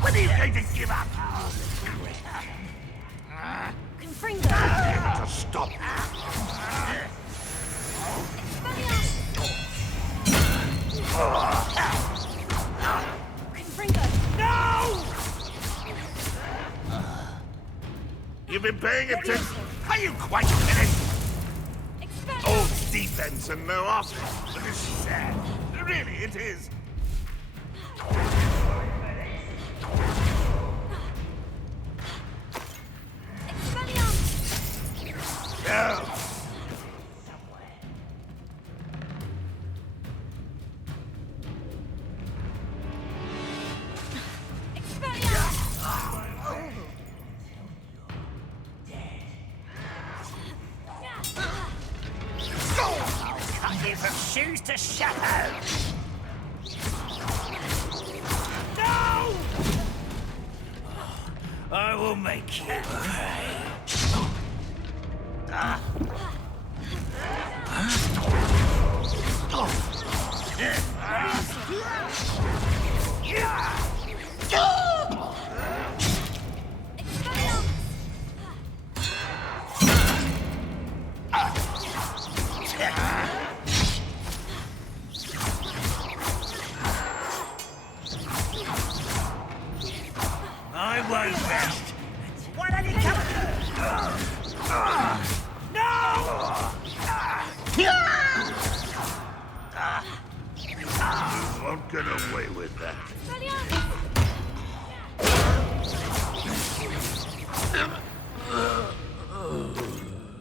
When are you going to give up? Confringo. To stop. Confringo. No! You've been paying attention? Are you quite finished? All defense and no offense. But it's sad. Really, it is. shoes to shadow! No! I will make you pay. I won't rest. Why don't you come? No! You won't get away with that.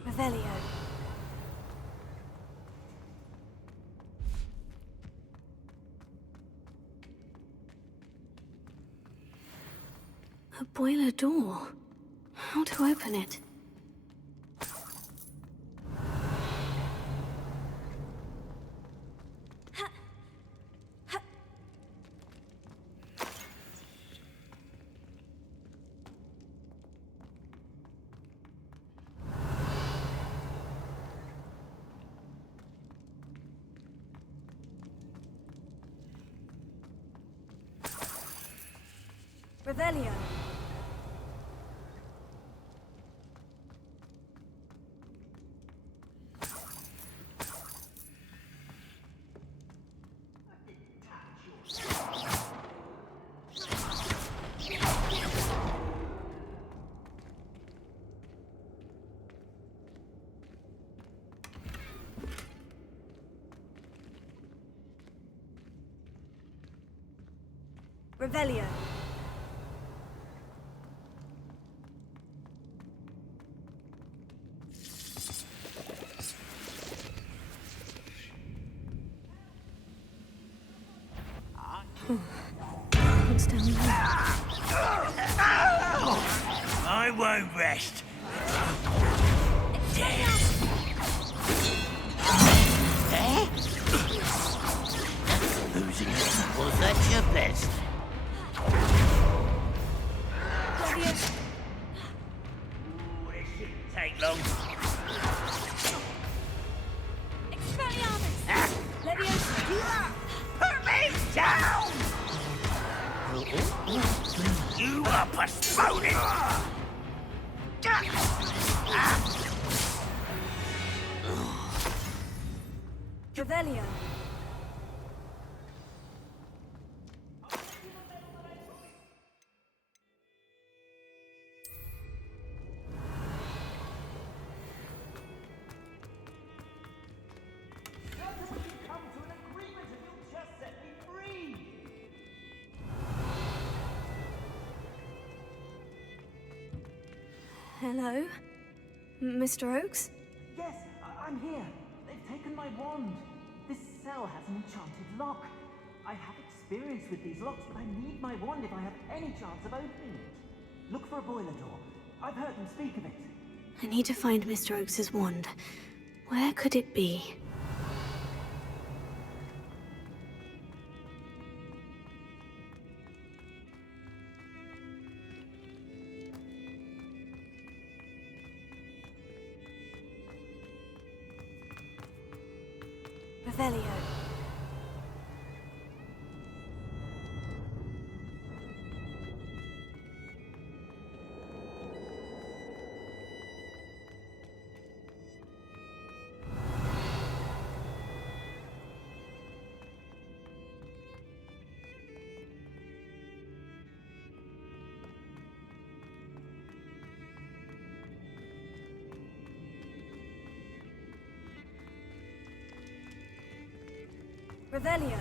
Revelio. A boiler door. How to open it? Revelio. Revelio. What's down there? I won't rest. Losing it. Was that your best? Ooh, this shouldn't take long. Put me down! You are postponing! Revelio. Hello? Mr. Oakes? Yes, I'm here. They've taken my wand. This cell has an enchanted lock. I have experience with these locks, but I need my wand if I have any chance of opening it. Look for a boiler door. I've heard them speak of it. I need to find Mr. Oakes' wand. Where could it be? Revelio. Revelio.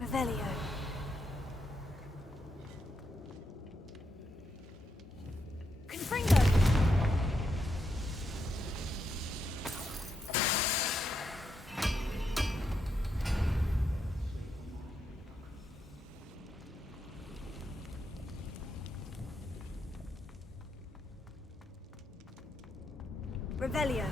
Revelio. Confringo. Revelio.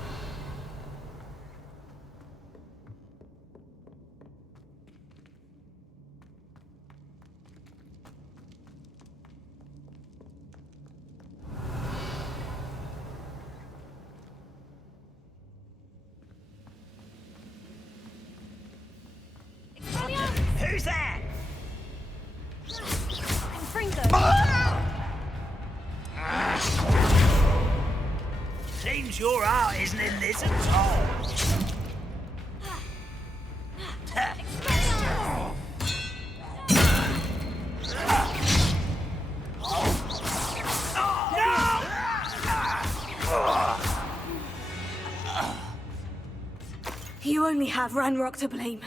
Who's that? Confringo. Seems your heart isn't in this at all. You only have Ranrock to blame.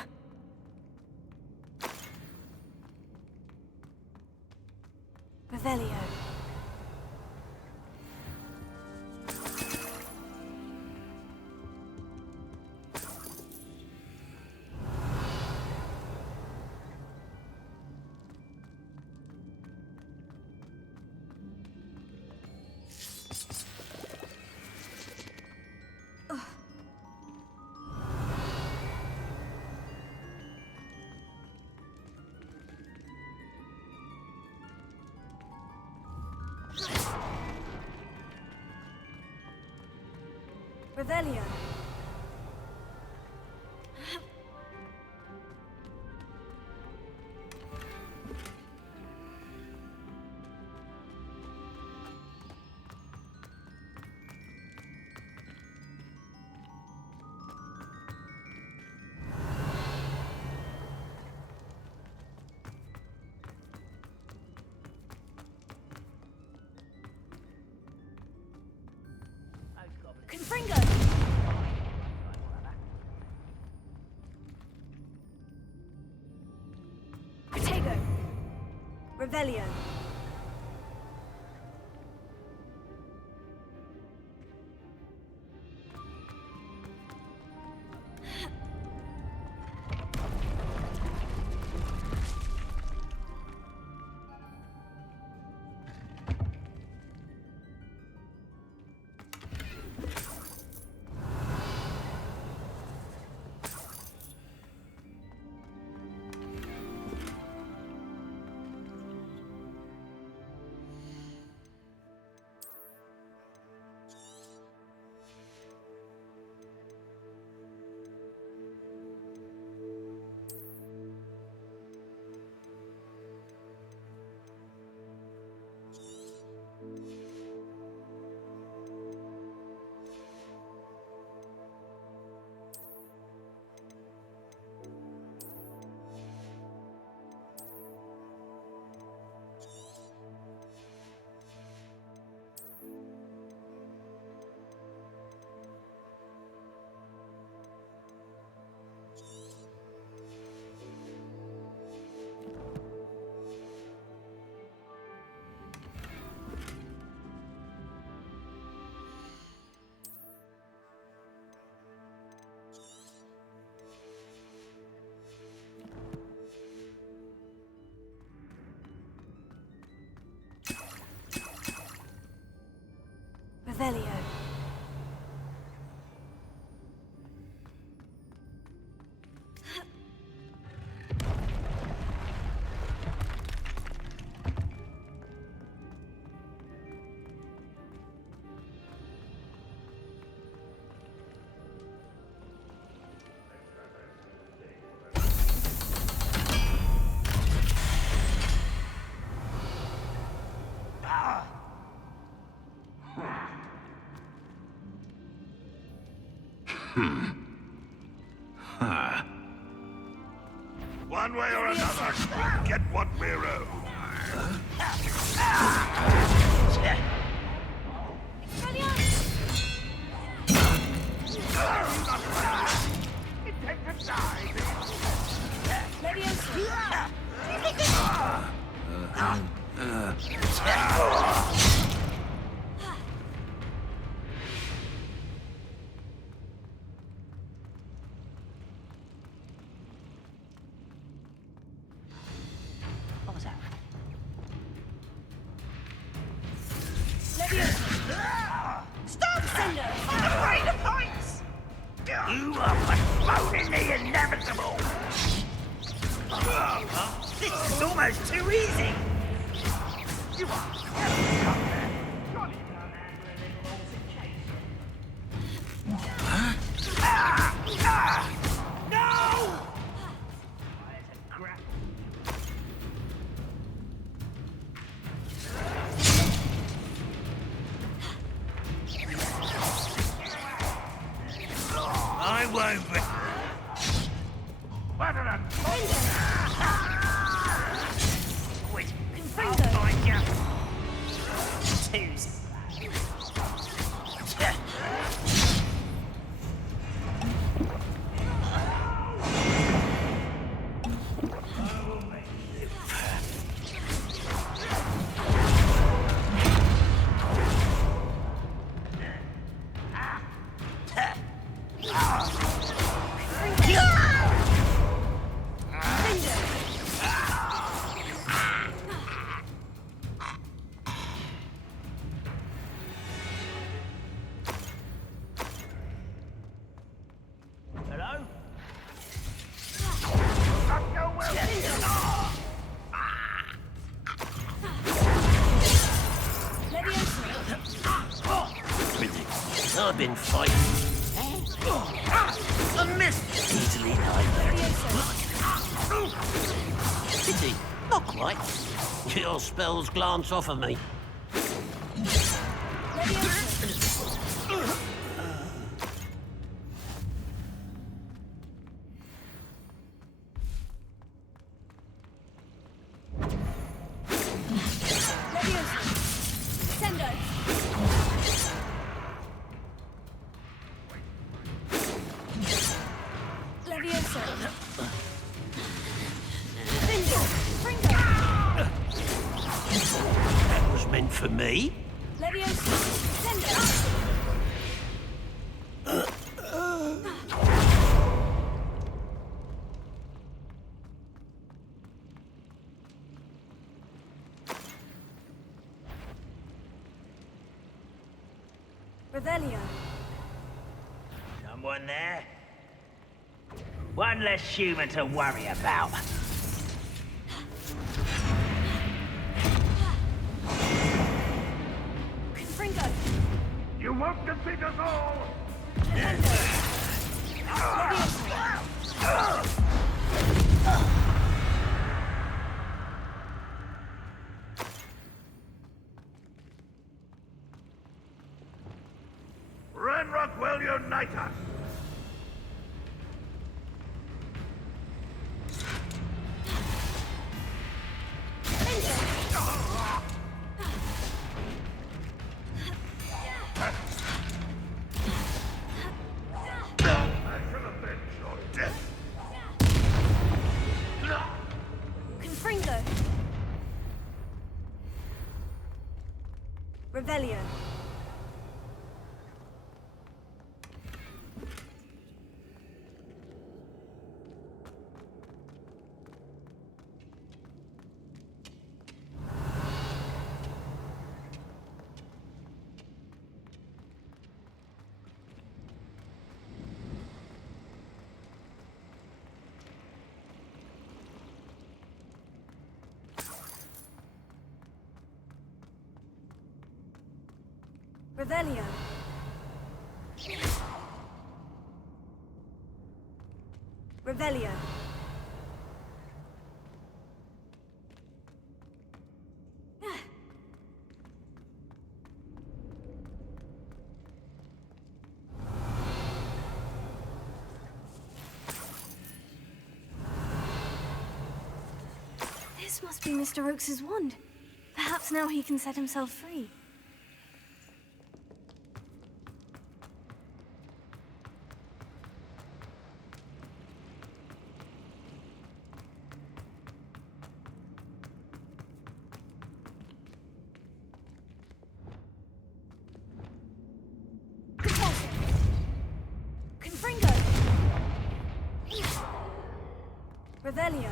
Revelio. Revelio. Confringo. Protego. Revelio. Revelio. One way or another, we'll get what we're owed. It takes a dive. What was that? Stop, Cinder! I'm afraid of heights! You are postponing the inevitable! This is almost too easy! You are... No! I won't be... Quit. I'll find you. Twos. Hello? I've been fighting. I missed easily Pity, not quite. Your spells glance off of me. That was meant for me. Revelio. Someone there? One less human to worry about. Confringo. You won't defeat us all! Ranrock will unite us! Confringo. Revelio. Revelio. Revelio. This must be Mr. Oakes's wand. Perhaps now he can set himself free. Revelio.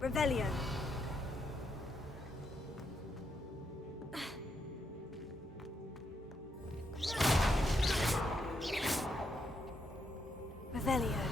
Revelio. Revelio.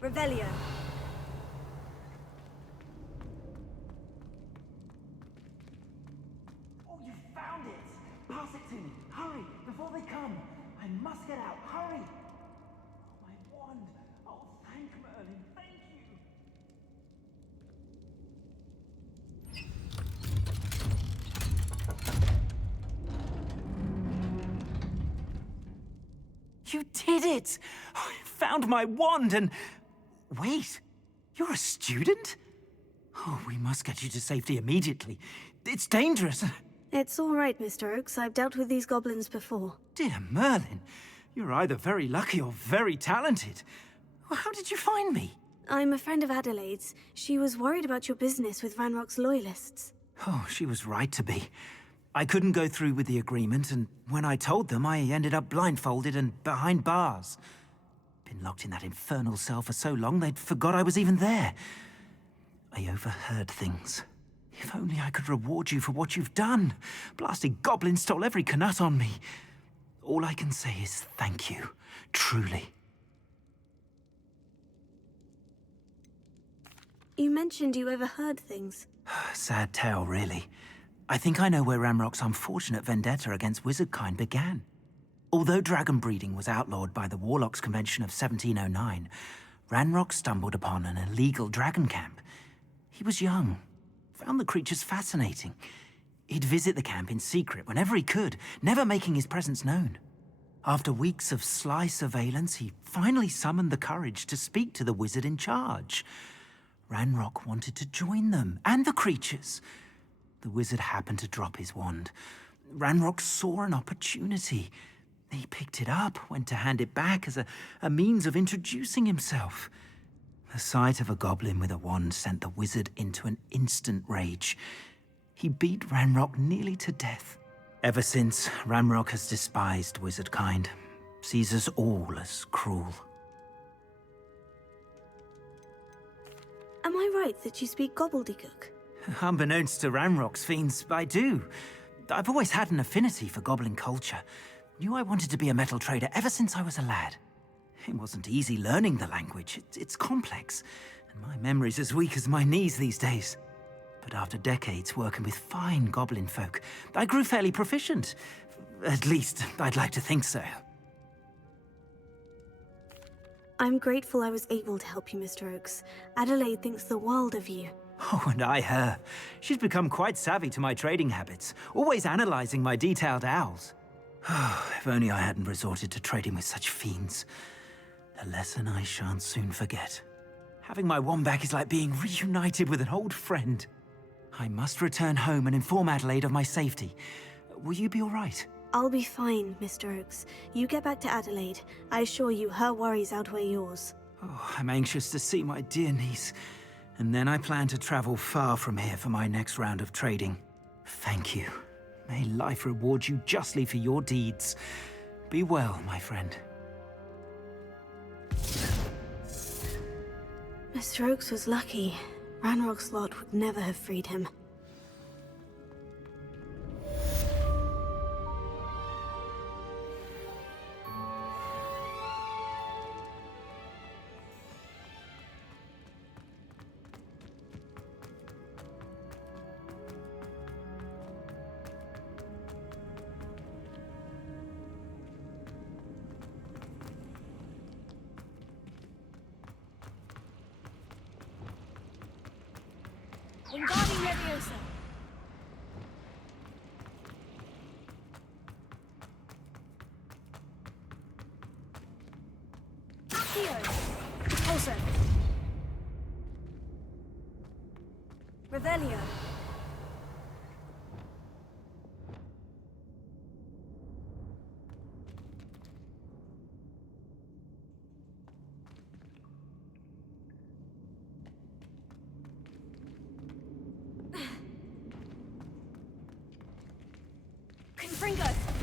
Revelio. Oh, you found it! Pass it to me! Hurry, before they come! I must get out! Hurry! Oh, my wand! Oh, thank Merlin, thank you! You did it! I found my wand and... Wait, you're a student? Oh, we must get you to safety immediately. It's dangerous. It's all right, Mr. Oakes. I've dealt with these goblins before. Dear Merlin, you're either very lucky or very talented. How did you find me? I'm a friend of Adelaide's. She was worried about your business with Ranrock's loyalists. Oh, she was right to be. I couldn't go through with the agreement, and when I told them, I ended up blindfolded and behind bars. Been locked in that infernal cell for so long, they'd forgot I was even there. I overheard things. If only I could reward you for what you've done. Blasted goblins stole every canut on me. All I can say is thank you, truly. You mentioned you overheard things. Sad tale, really. I think I know where Ranrock's unfortunate vendetta against wizardkind began. Although dragon breeding was outlawed by the Warlocks Convention of 1709, Ranrock stumbled upon an illegal dragon camp. He was young, found the creatures fascinating. He'd visit the camp in secret whenever he could, never making his presence known. After weeks of sly surveillance, he finally summoned the courage to speak to the wizard in charge. Ranrock wanted to join them, and the creatures. The wizard happened to drop his wand. Ranrock saw an opportunity. He picked it up, went to hand it back as a means of introducing himself. The sight of a goblin with a wand sent the wizard into an instant rage. He beat Ranrock nearly to death. Ever since, Ranrock has despised wizardkind, sees us all as cruel. Am I right that you speak gobbledygook? Unbeknownst to Ranrock's fiends, I do. I've always had an affinity for goblin culture. Knew I wanted to be a metal trader ever since I was a lad. It wasn't easy learning the language. It's complex, and my memory's as weak as my knees these days. But after decades working with fine goblin folk, I grew fairly proficient. At least, I'd like to think so. I'm grateful I was able to help you, Mr. Oakes. Adelaide thinks the world of you. Oh, and I her. She's become quite savvy to my trading habits, always analyzing my detailed owls. If only I hadn't resorted to trading with such fiends. A lesson I shan't soon forget. Having my wand back is like being reunited with an old friend. I must return home and inform Adelaide of my safety. Will you be all right? I'll be fine, Mr. Oakes. You get back to Adelaide. I assure you, her worries outweigh yours. Oh, I'm anxious to see my dear niece. And then I plan to travel far from here for my next round of trading. Thank you. May life reward you justly for your deeds. Be well, my friend. Mr. Oakes was lucky. Ranrock's lot would never have freed him. Wingardium Leviosa. Accio. Pulso. Revelio. Confringo.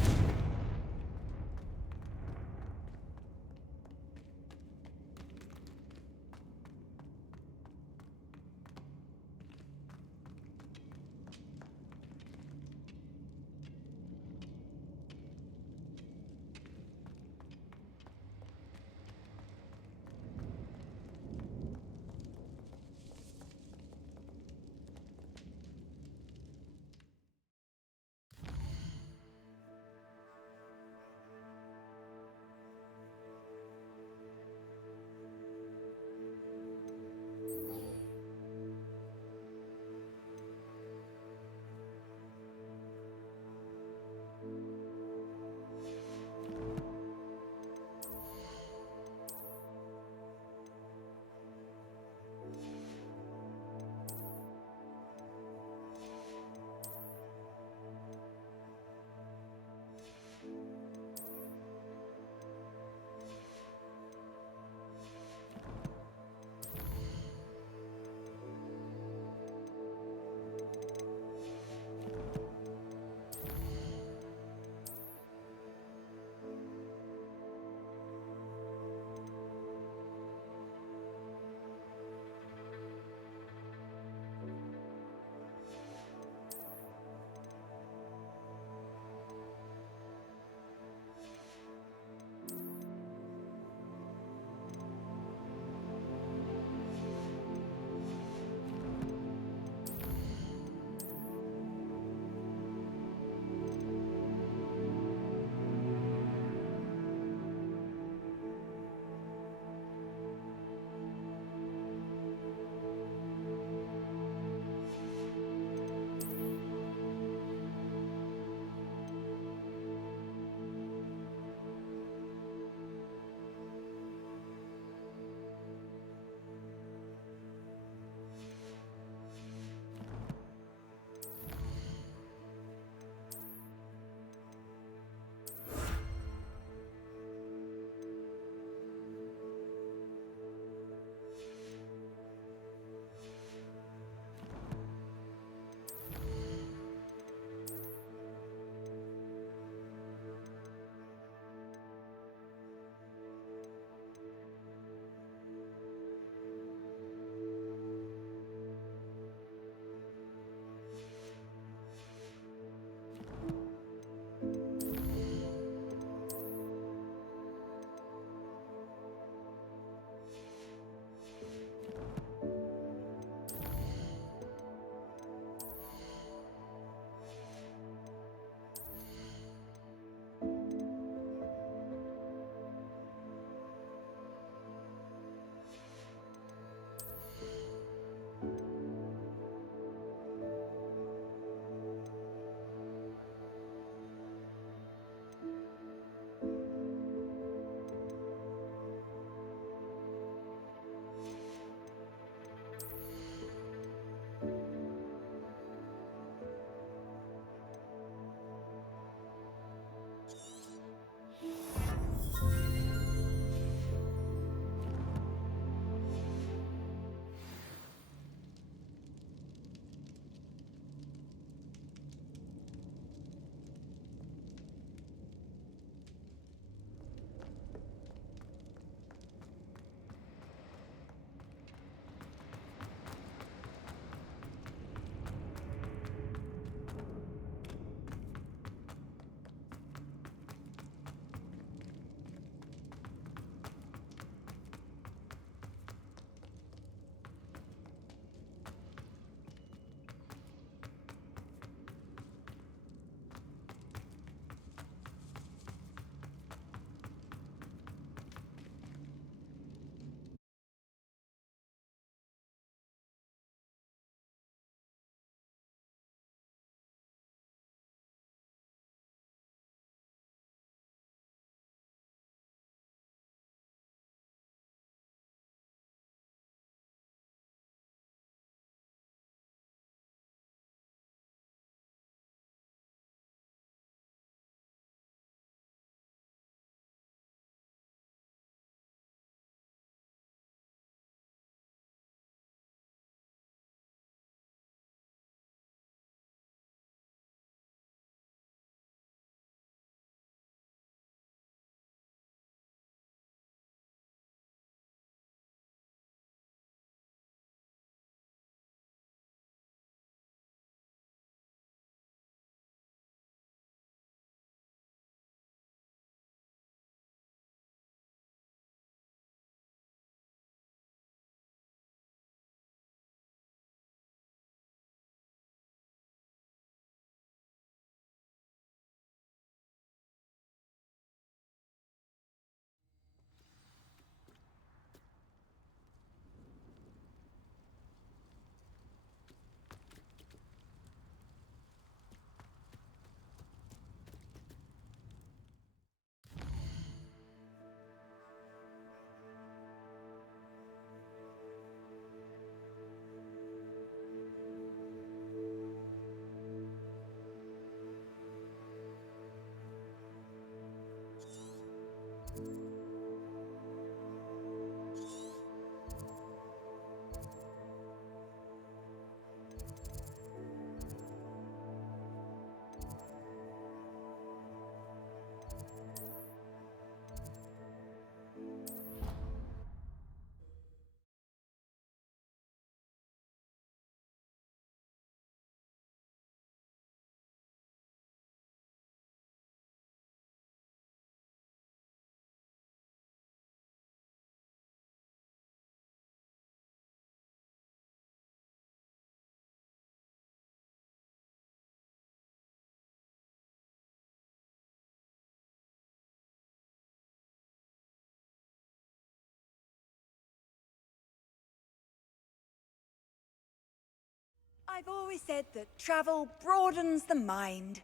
I've always said that travel broadens the mind.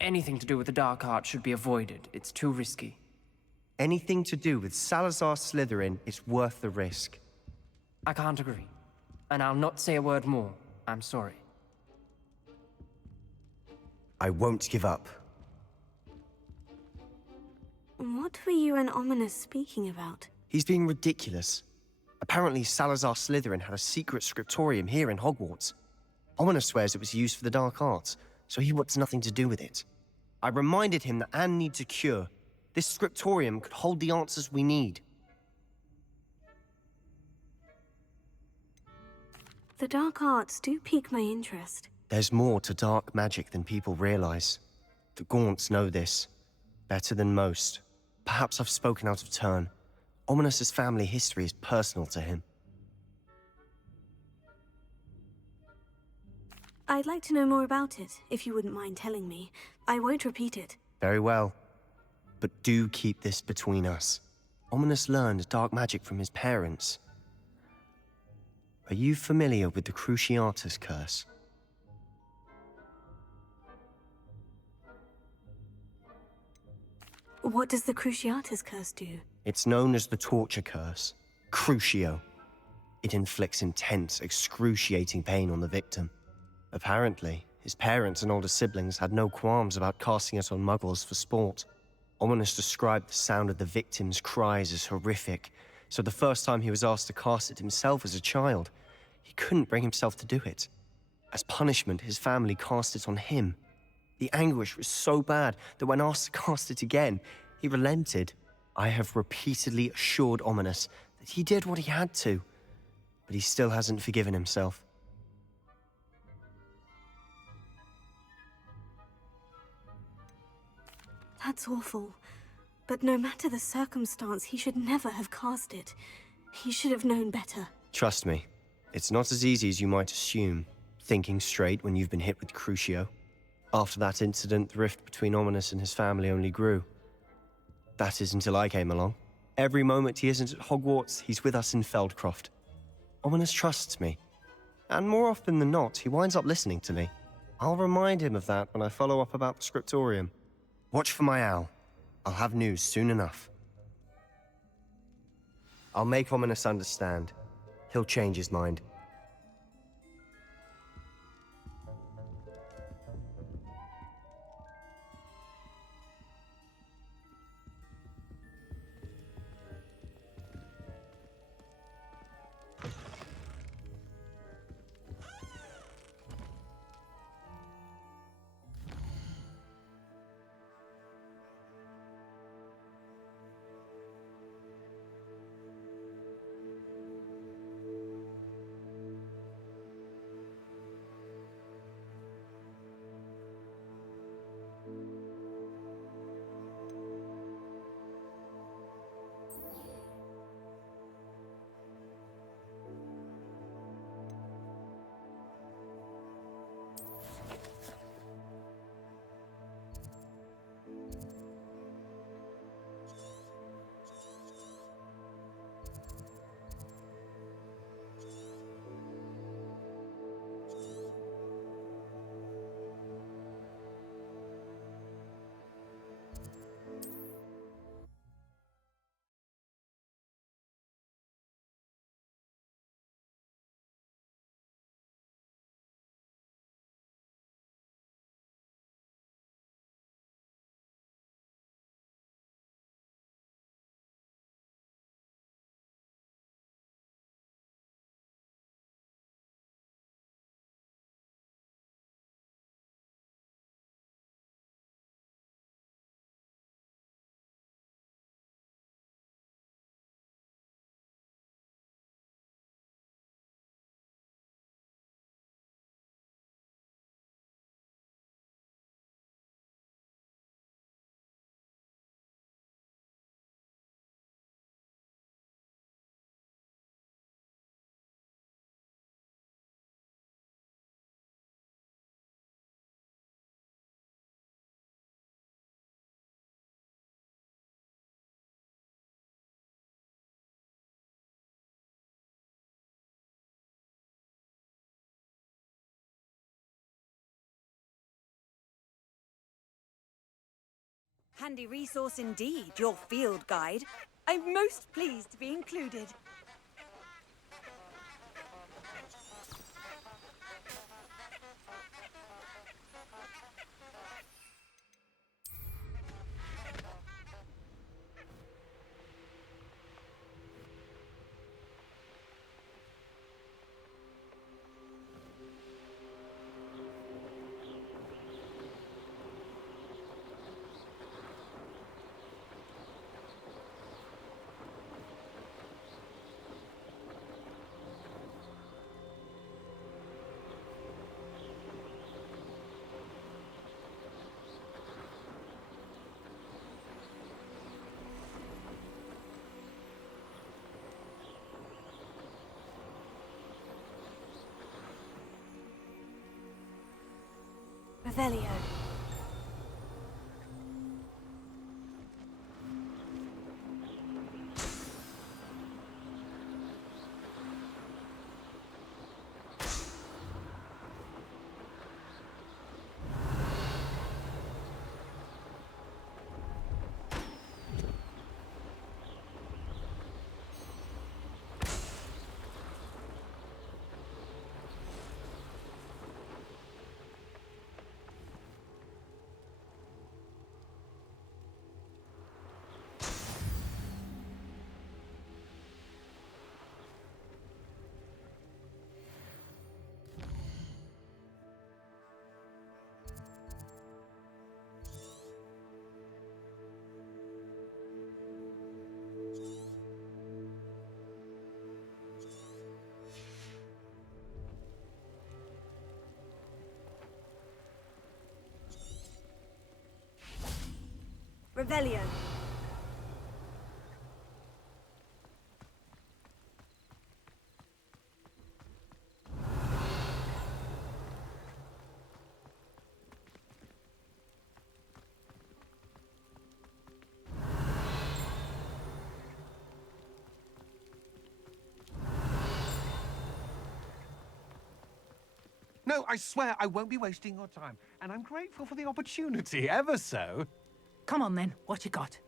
Anything to do with the dark art should be avoided. It's too risky. Anything to do with Salazar Slytherin is worth the risk. I can't agree. And I'll not say a word more. I'm sorry. I won't give up. What were you and Ominous speaking about? He's being ridiculous. Apparently, Salazar Slytherin had a secret scriptorium here in Hogwarts. Ominous swears it was used for the dark arts, so he wants nothing to do with it. I reminded him that Anne needs a cure. This scriptorium could hold the answers we need. The dark arts do pique my interest. There's more to dark magic than people realize. The Gaunts know this better than most. Perhaps I've spoken out of turn. Ominous's family history is personal to him. I'd like to know more about it, if you wouldn't mind telling me. I won't repeat it. Very well. But do keep this between us. Ominous learned dark magic from his parents. Are you familiar with the Cruciatus curse? What does the Cruciatus curse do? It's known as the torture curse. Crucio. It inflicts intense, excruciating pain on the victim. Apparently, his parents and older siblings had no qualms about casting it on muggles for sport. Ominous described the sound of the victim's cries as horrific, so the first time he was asked to cast it himself as a child, he couldn't bring himself to do it. As punishment, his family cast it on him. The anguish was so bad that when asked to cast it again, he relented. I have repeatedly assured Ominous that he did what he had to, but he still hasn't forgiven himself. That's awful. But no matter the circumstance, he should never have cast it. He should have known better. Trust me, it's not as easy as you might assume, thinking straight when you've been hit with Crucio. After that incident, the rift between Ominous and his family only grew. That is until I came along. Every moment he isn't at Hogwarts, he's with us in Feldcroft. Ominous trusts me. And more often than not, he winds up listening to me. I'll remind him of that when I follow up about the scriptorium. Watch for my owl. I'll have news soon enough. I'll make Ominous understand. He'll change his mind. Handy resource indeed, your field guide. I'm most pleased to be included. Revelio. Revelio. No, I swear I won't be wasting your time, and I'm grateful for the opportunity, ever so. Come on then, what you got?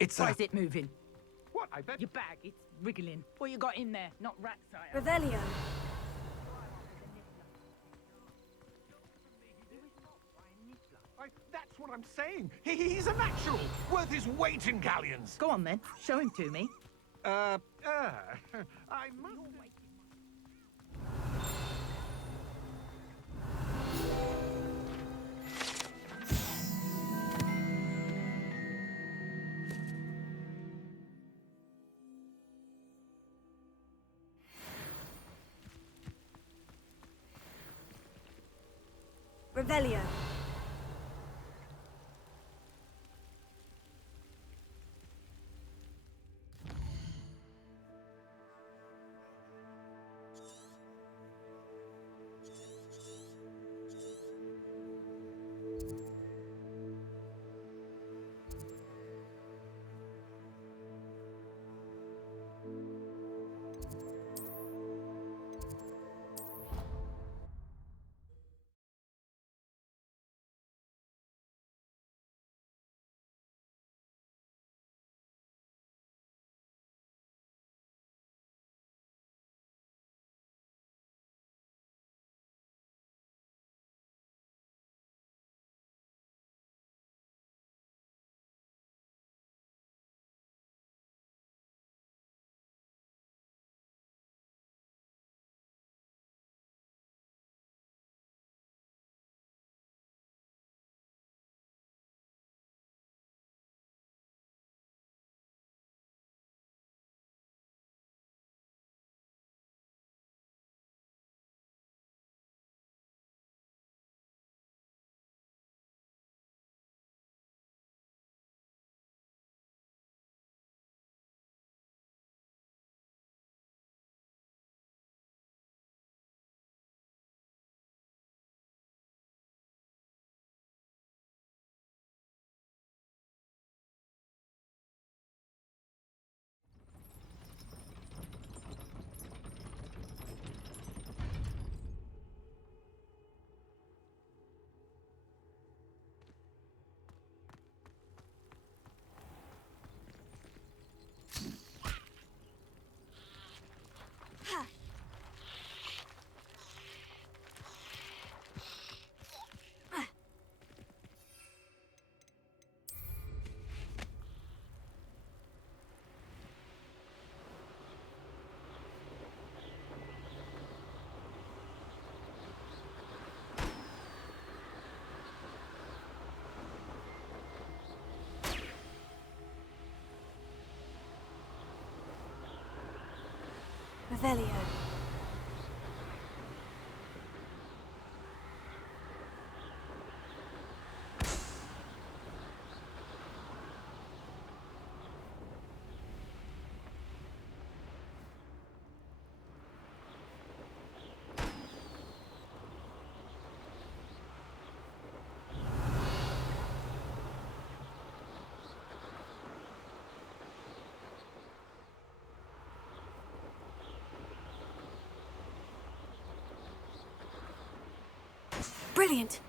It's Why is it moving? What, I bet... Your bag, it's wriggling. What you got in there? Not rat sire. Revelio. That's what I'm saying. He's a natural, worth his weight in galleons. Go on then, show him to me. I must... Revelio. Revelio. Brilliant!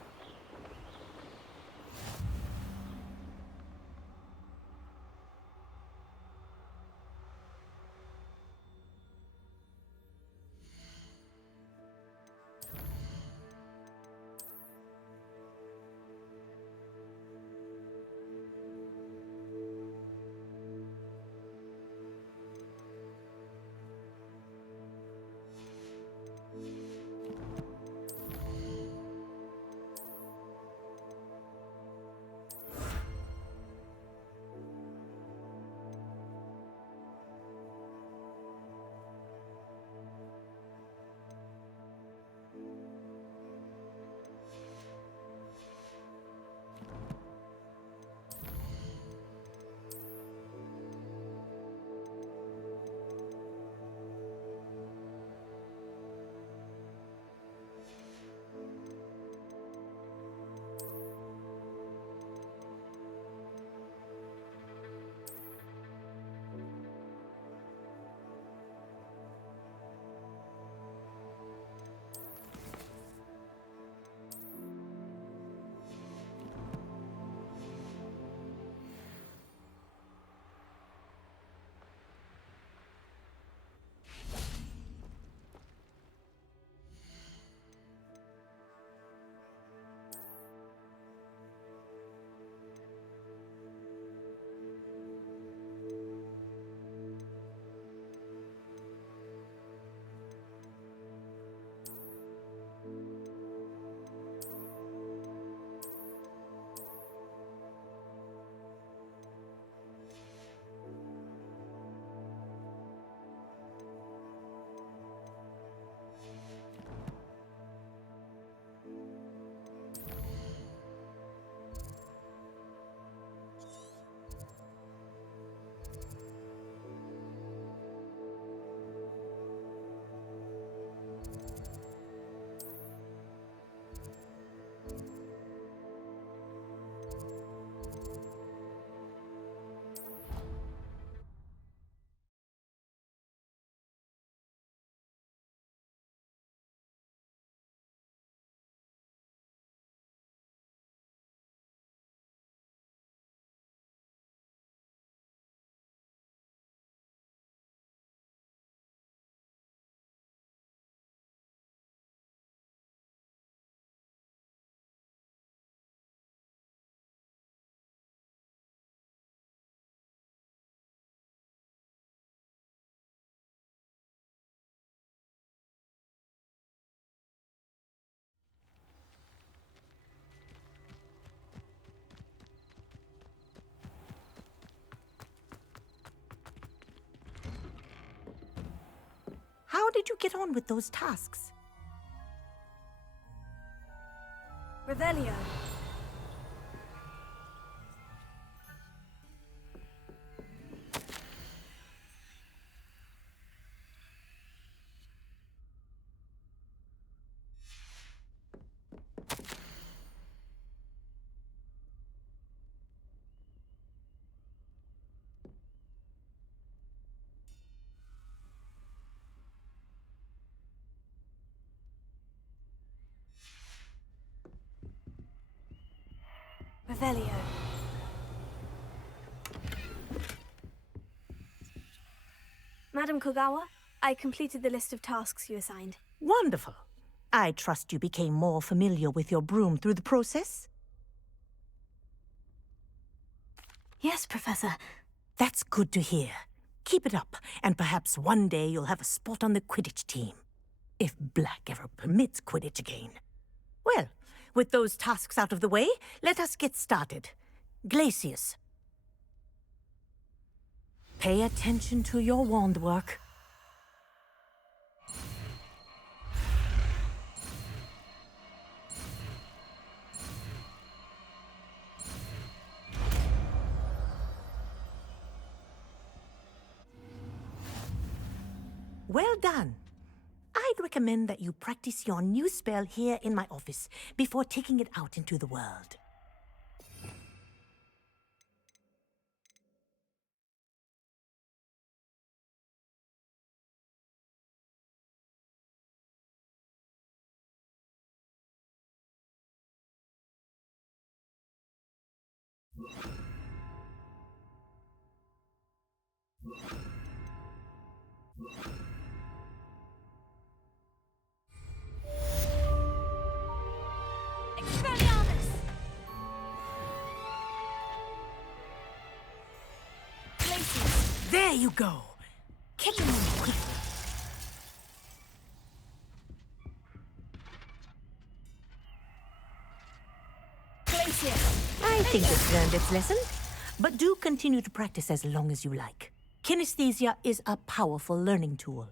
How did you get on with those tasks? Revelio. Revelio. Madam Kogawa, I completed the list of tasks you assigned. Wonderful. I trust you became more familiar with your broom through the process? Yes, Professor. That's good to hear. Keep it up, and perhaps one day you'll have a spot on the Quidditch team. If Black ever permits Quidditch again. Well, with those tasks out of the way, let us get started. Glacius. Pay attention to your wand work. Well done. I'd recommend that you practice your new spell here in my office before taking it out into the world. There you go. Catch him quickly. I think it's learned its lesson, but do continue to practice as long as you like. Kinesthesia is a powerful learning tool.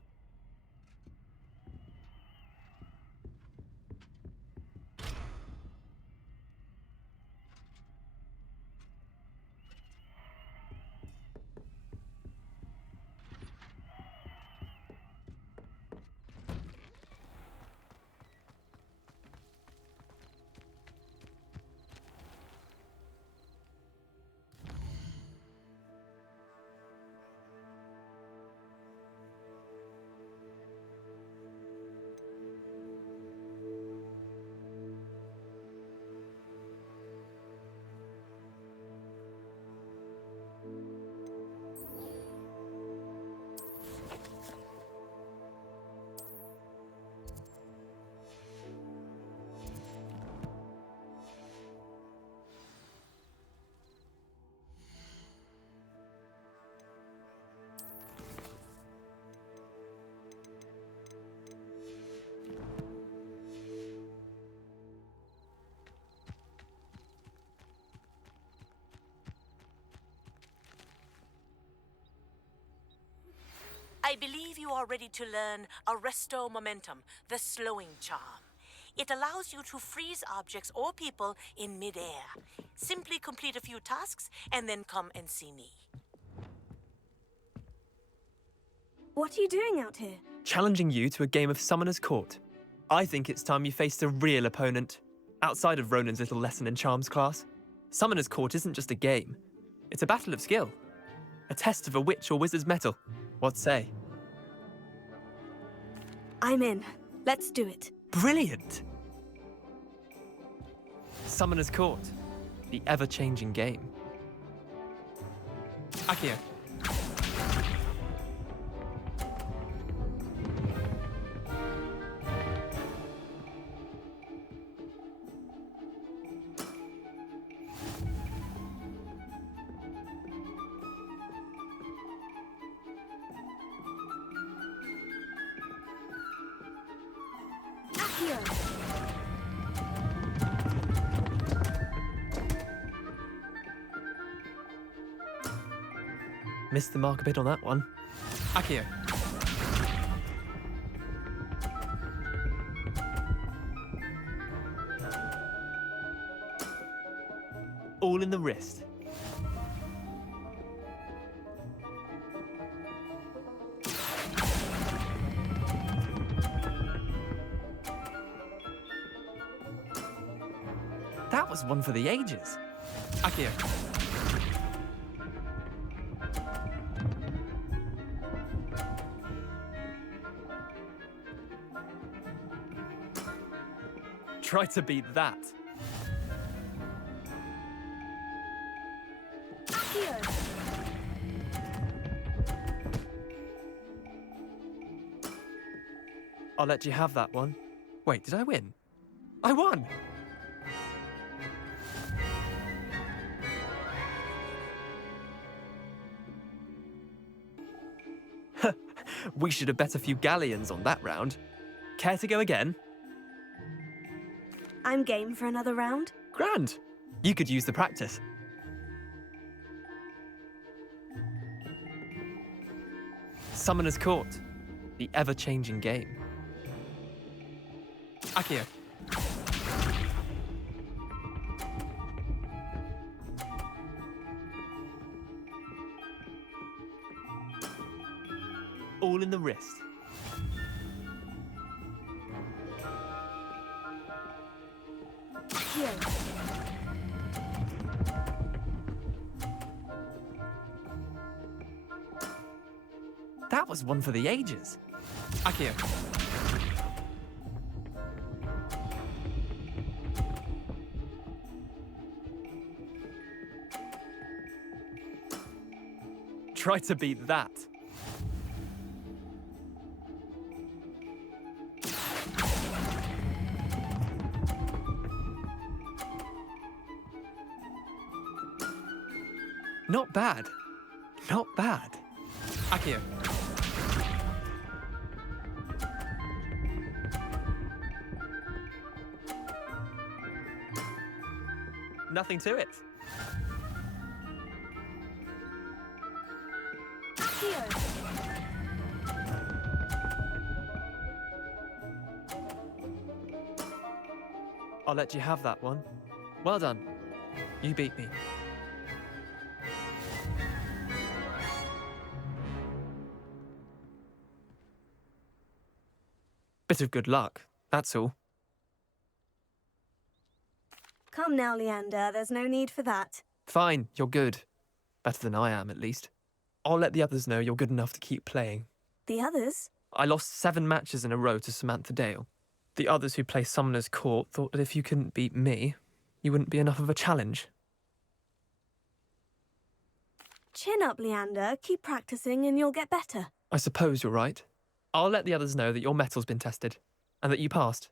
I believe you are ready to learn Arresto Momentum, the slowing charm. It allows you to freeze objects or people in mid-air. Simply complete a few tasks and then come and see me. What are you doing out here? Challenging you to a game of Summoner's Court. I think it's time you faced a real opponent, outside of Ronan's little lesson in charms class. Summoner's Court isn't just a game. It's a battle of skill. A test of a witch or wizard's mettle. What say? I'm in. Let's do it. Brilliant! Summoner's Court. The ever-changing game. Akio. Missed the mark a bit on that one. Akio. All in the wrist. That was one for the ages. Akio. Try to beat that. I'll let you have that one. Wait, did I win? I won! We should have bet a few galleons on that round. Care to go again? I'm game for another round. Grand. You could use the practice. Summoner's Court. The ever-changing game. Akio. All in the wrist. Here. That was one for the ages. Akio. Try to beat that. Not bad. Not bad. Akio. Nothing to it. I'll let you have that one. Well done. You beat me. Bit of good luck, that's all. Come now, Leander, there's no need for that. Fine, you're good. Better than I am, at least. I'll let the others know you're good enough to keep playing. The others? I lost 7 matches in a row to Samantha Dale. The others who play Summoner's Court thought that if you couldn't beat me, you wouldn't be enough of a challenge. Chin up, Leander. Keep practicing and you'll get better. I suppose you're right. I'll let the others know that your metal's been tested, and that you passed.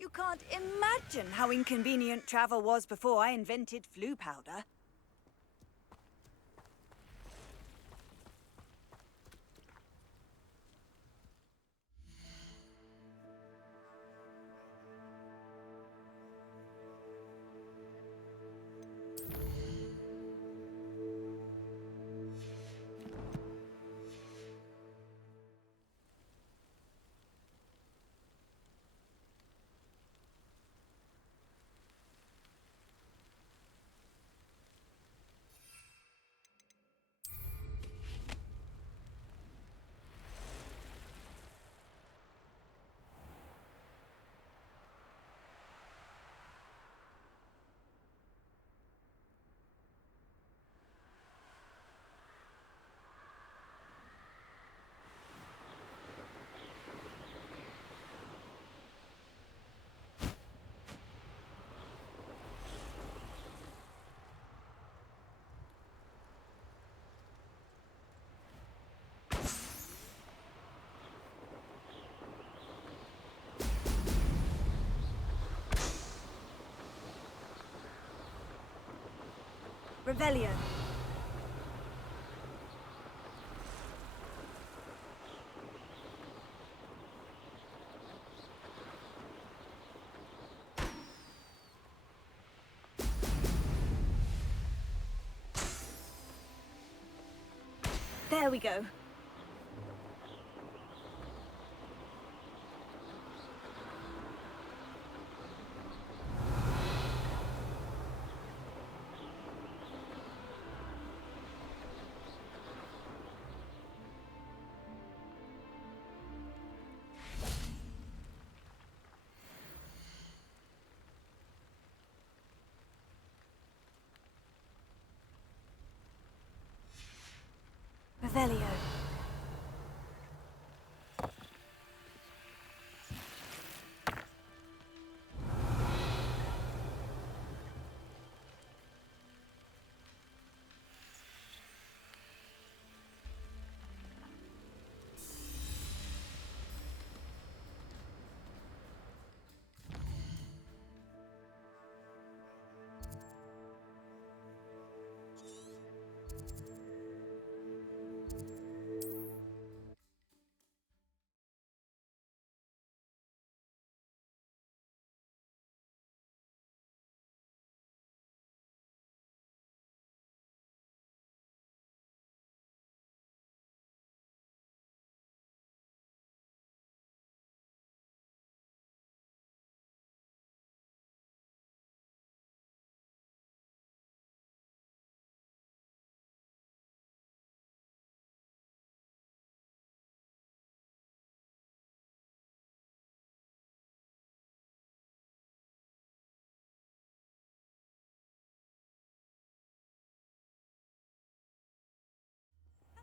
You can't imagine how inconvenient travel was before I invented flu powder. Revelio. There we go. Revelio.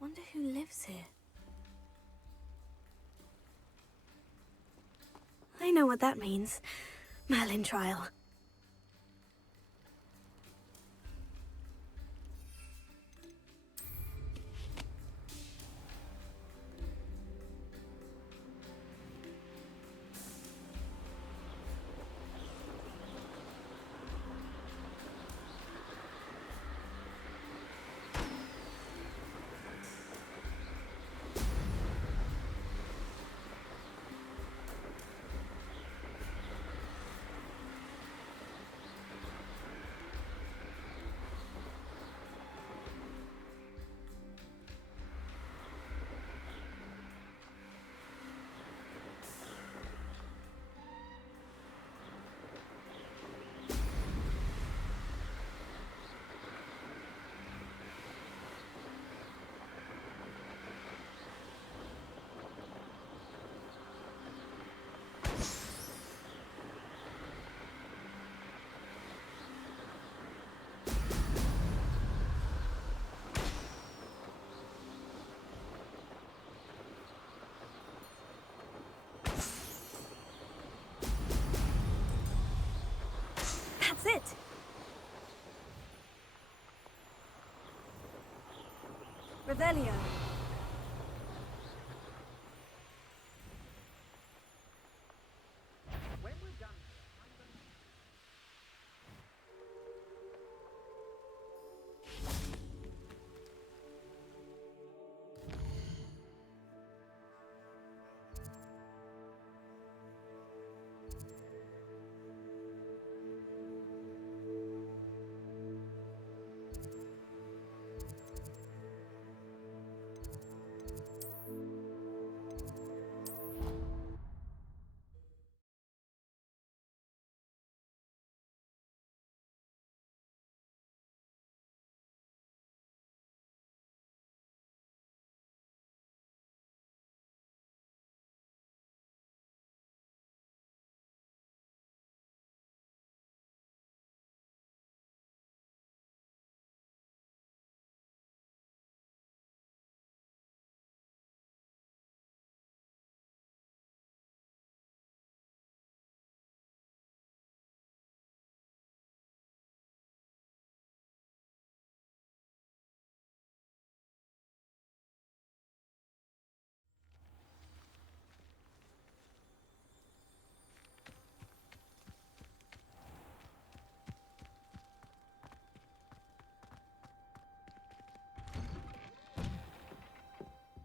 Wonder who lives here. I know what that means. Merlin trial. That's it. Revelio.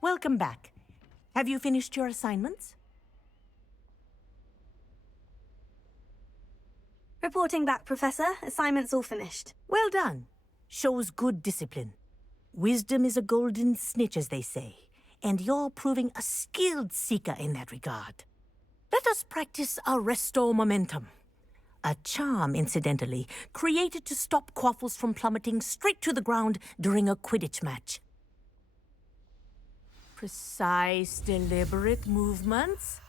welcome back. Have you finished your assignments? Reporting back, Professor. Assignments all finished. Well done. Shows good discipline. Wisdom is a golden snitch, as they say, and you're proving a skilled seeker in that regard. Let us practice our resto momentum. A charm, incidentally, created to stop quaffles from plummeting straight to the ground during a Quidditch match. Precise, deliberate movements.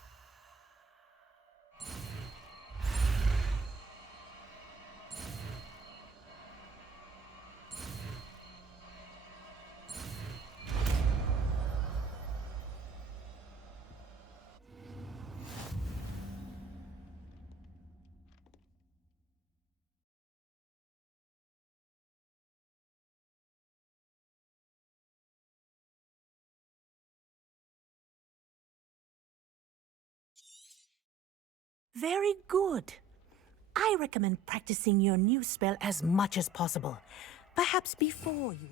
Very good. I recommend practicing your new spell as much as possible. Perhaps before you...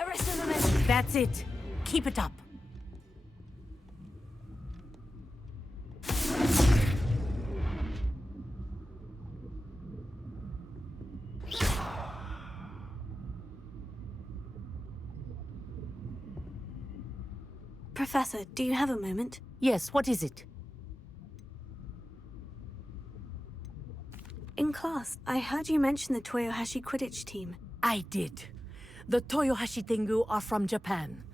Arrest the momentum. That's it. Keep it up. Professor, do you have a moment? Yes, what is it? In class, I heard you mention the Toyohashi Quidditch team. I did. The Toyohashi Tengu are from Japan.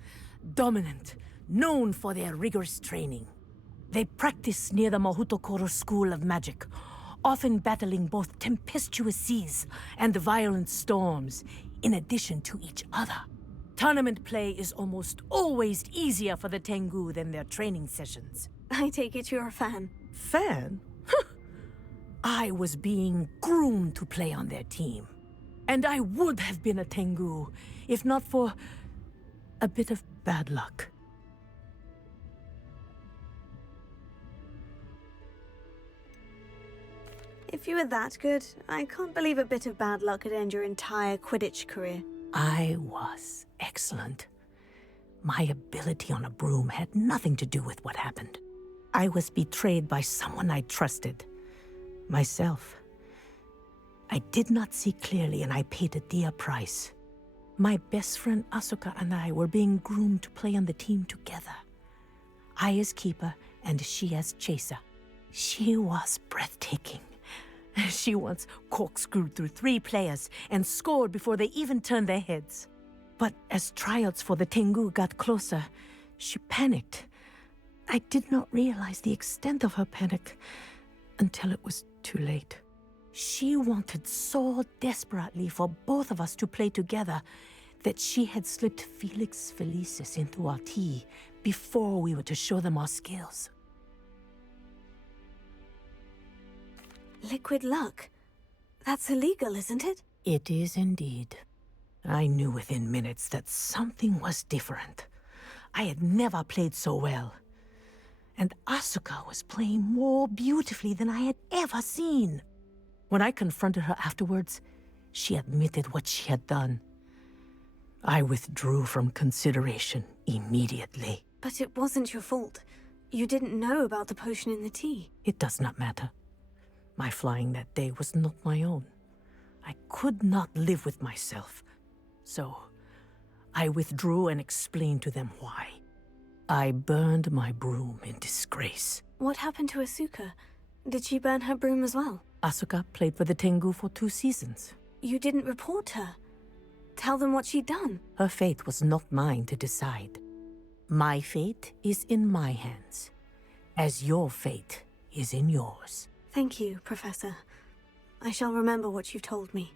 Dominant, known for their rigorous training. They practice near the Mahutokoro School of Magic, often battling both tempestuous seas and violent storms, in addition to each other. Tournament play is almost always easier for the Tengu than their training sessions. I take it you're a fan. Fan? I was being groomed to play on their team. And I would have been a Tengu, if not for a bit of bad luck. If you were that good, I can't believe a bit of bad luck could end your entire Quidditch career. I was excellent. My ability on a broom had nothing to do with what happened. I was betrayed by someone I trusted. Myself. I did not see clearly and I paid a dear price. My best friend Asuka and I were being groomed to play on the team together. I as keeper and she as chaser. She was breathtaking. She once corkscrewed through 3 players and scored before they even turned their heads. But as tryouts for the Tengu got closer, she panicked. I did not realize the extent of her panic until it was too late. She wanted so desperately for both of us to play together that she had slipped Felix Felicis into our tea before we were to show them our skills. Liquid luck? That's illegal, isn't it? It is indeed. I knew within minutes that something was different. I had never played so well. And Asuka was playing more beautifully than I had ever seen. When I confronted her afterwards, she admitted what she had done. I withdrew from consideration immediately. But it wasn't your fault. You didn't know about the potion in the tea. It does not matter. My flying that day was not my own. I could not live with myself. So, I withdrew and explained to them why. I burned my broom in disgrace. What happened to Asuka? Did she burn her broom as well? Asuka played for the Tengu for 2 seasons. You didn't report her. Tell them what she'd done. Her fate was not mine to decide. My fate is in my hands, as your fate is in yours. Thank you, Professor. I shall remember what you've told me.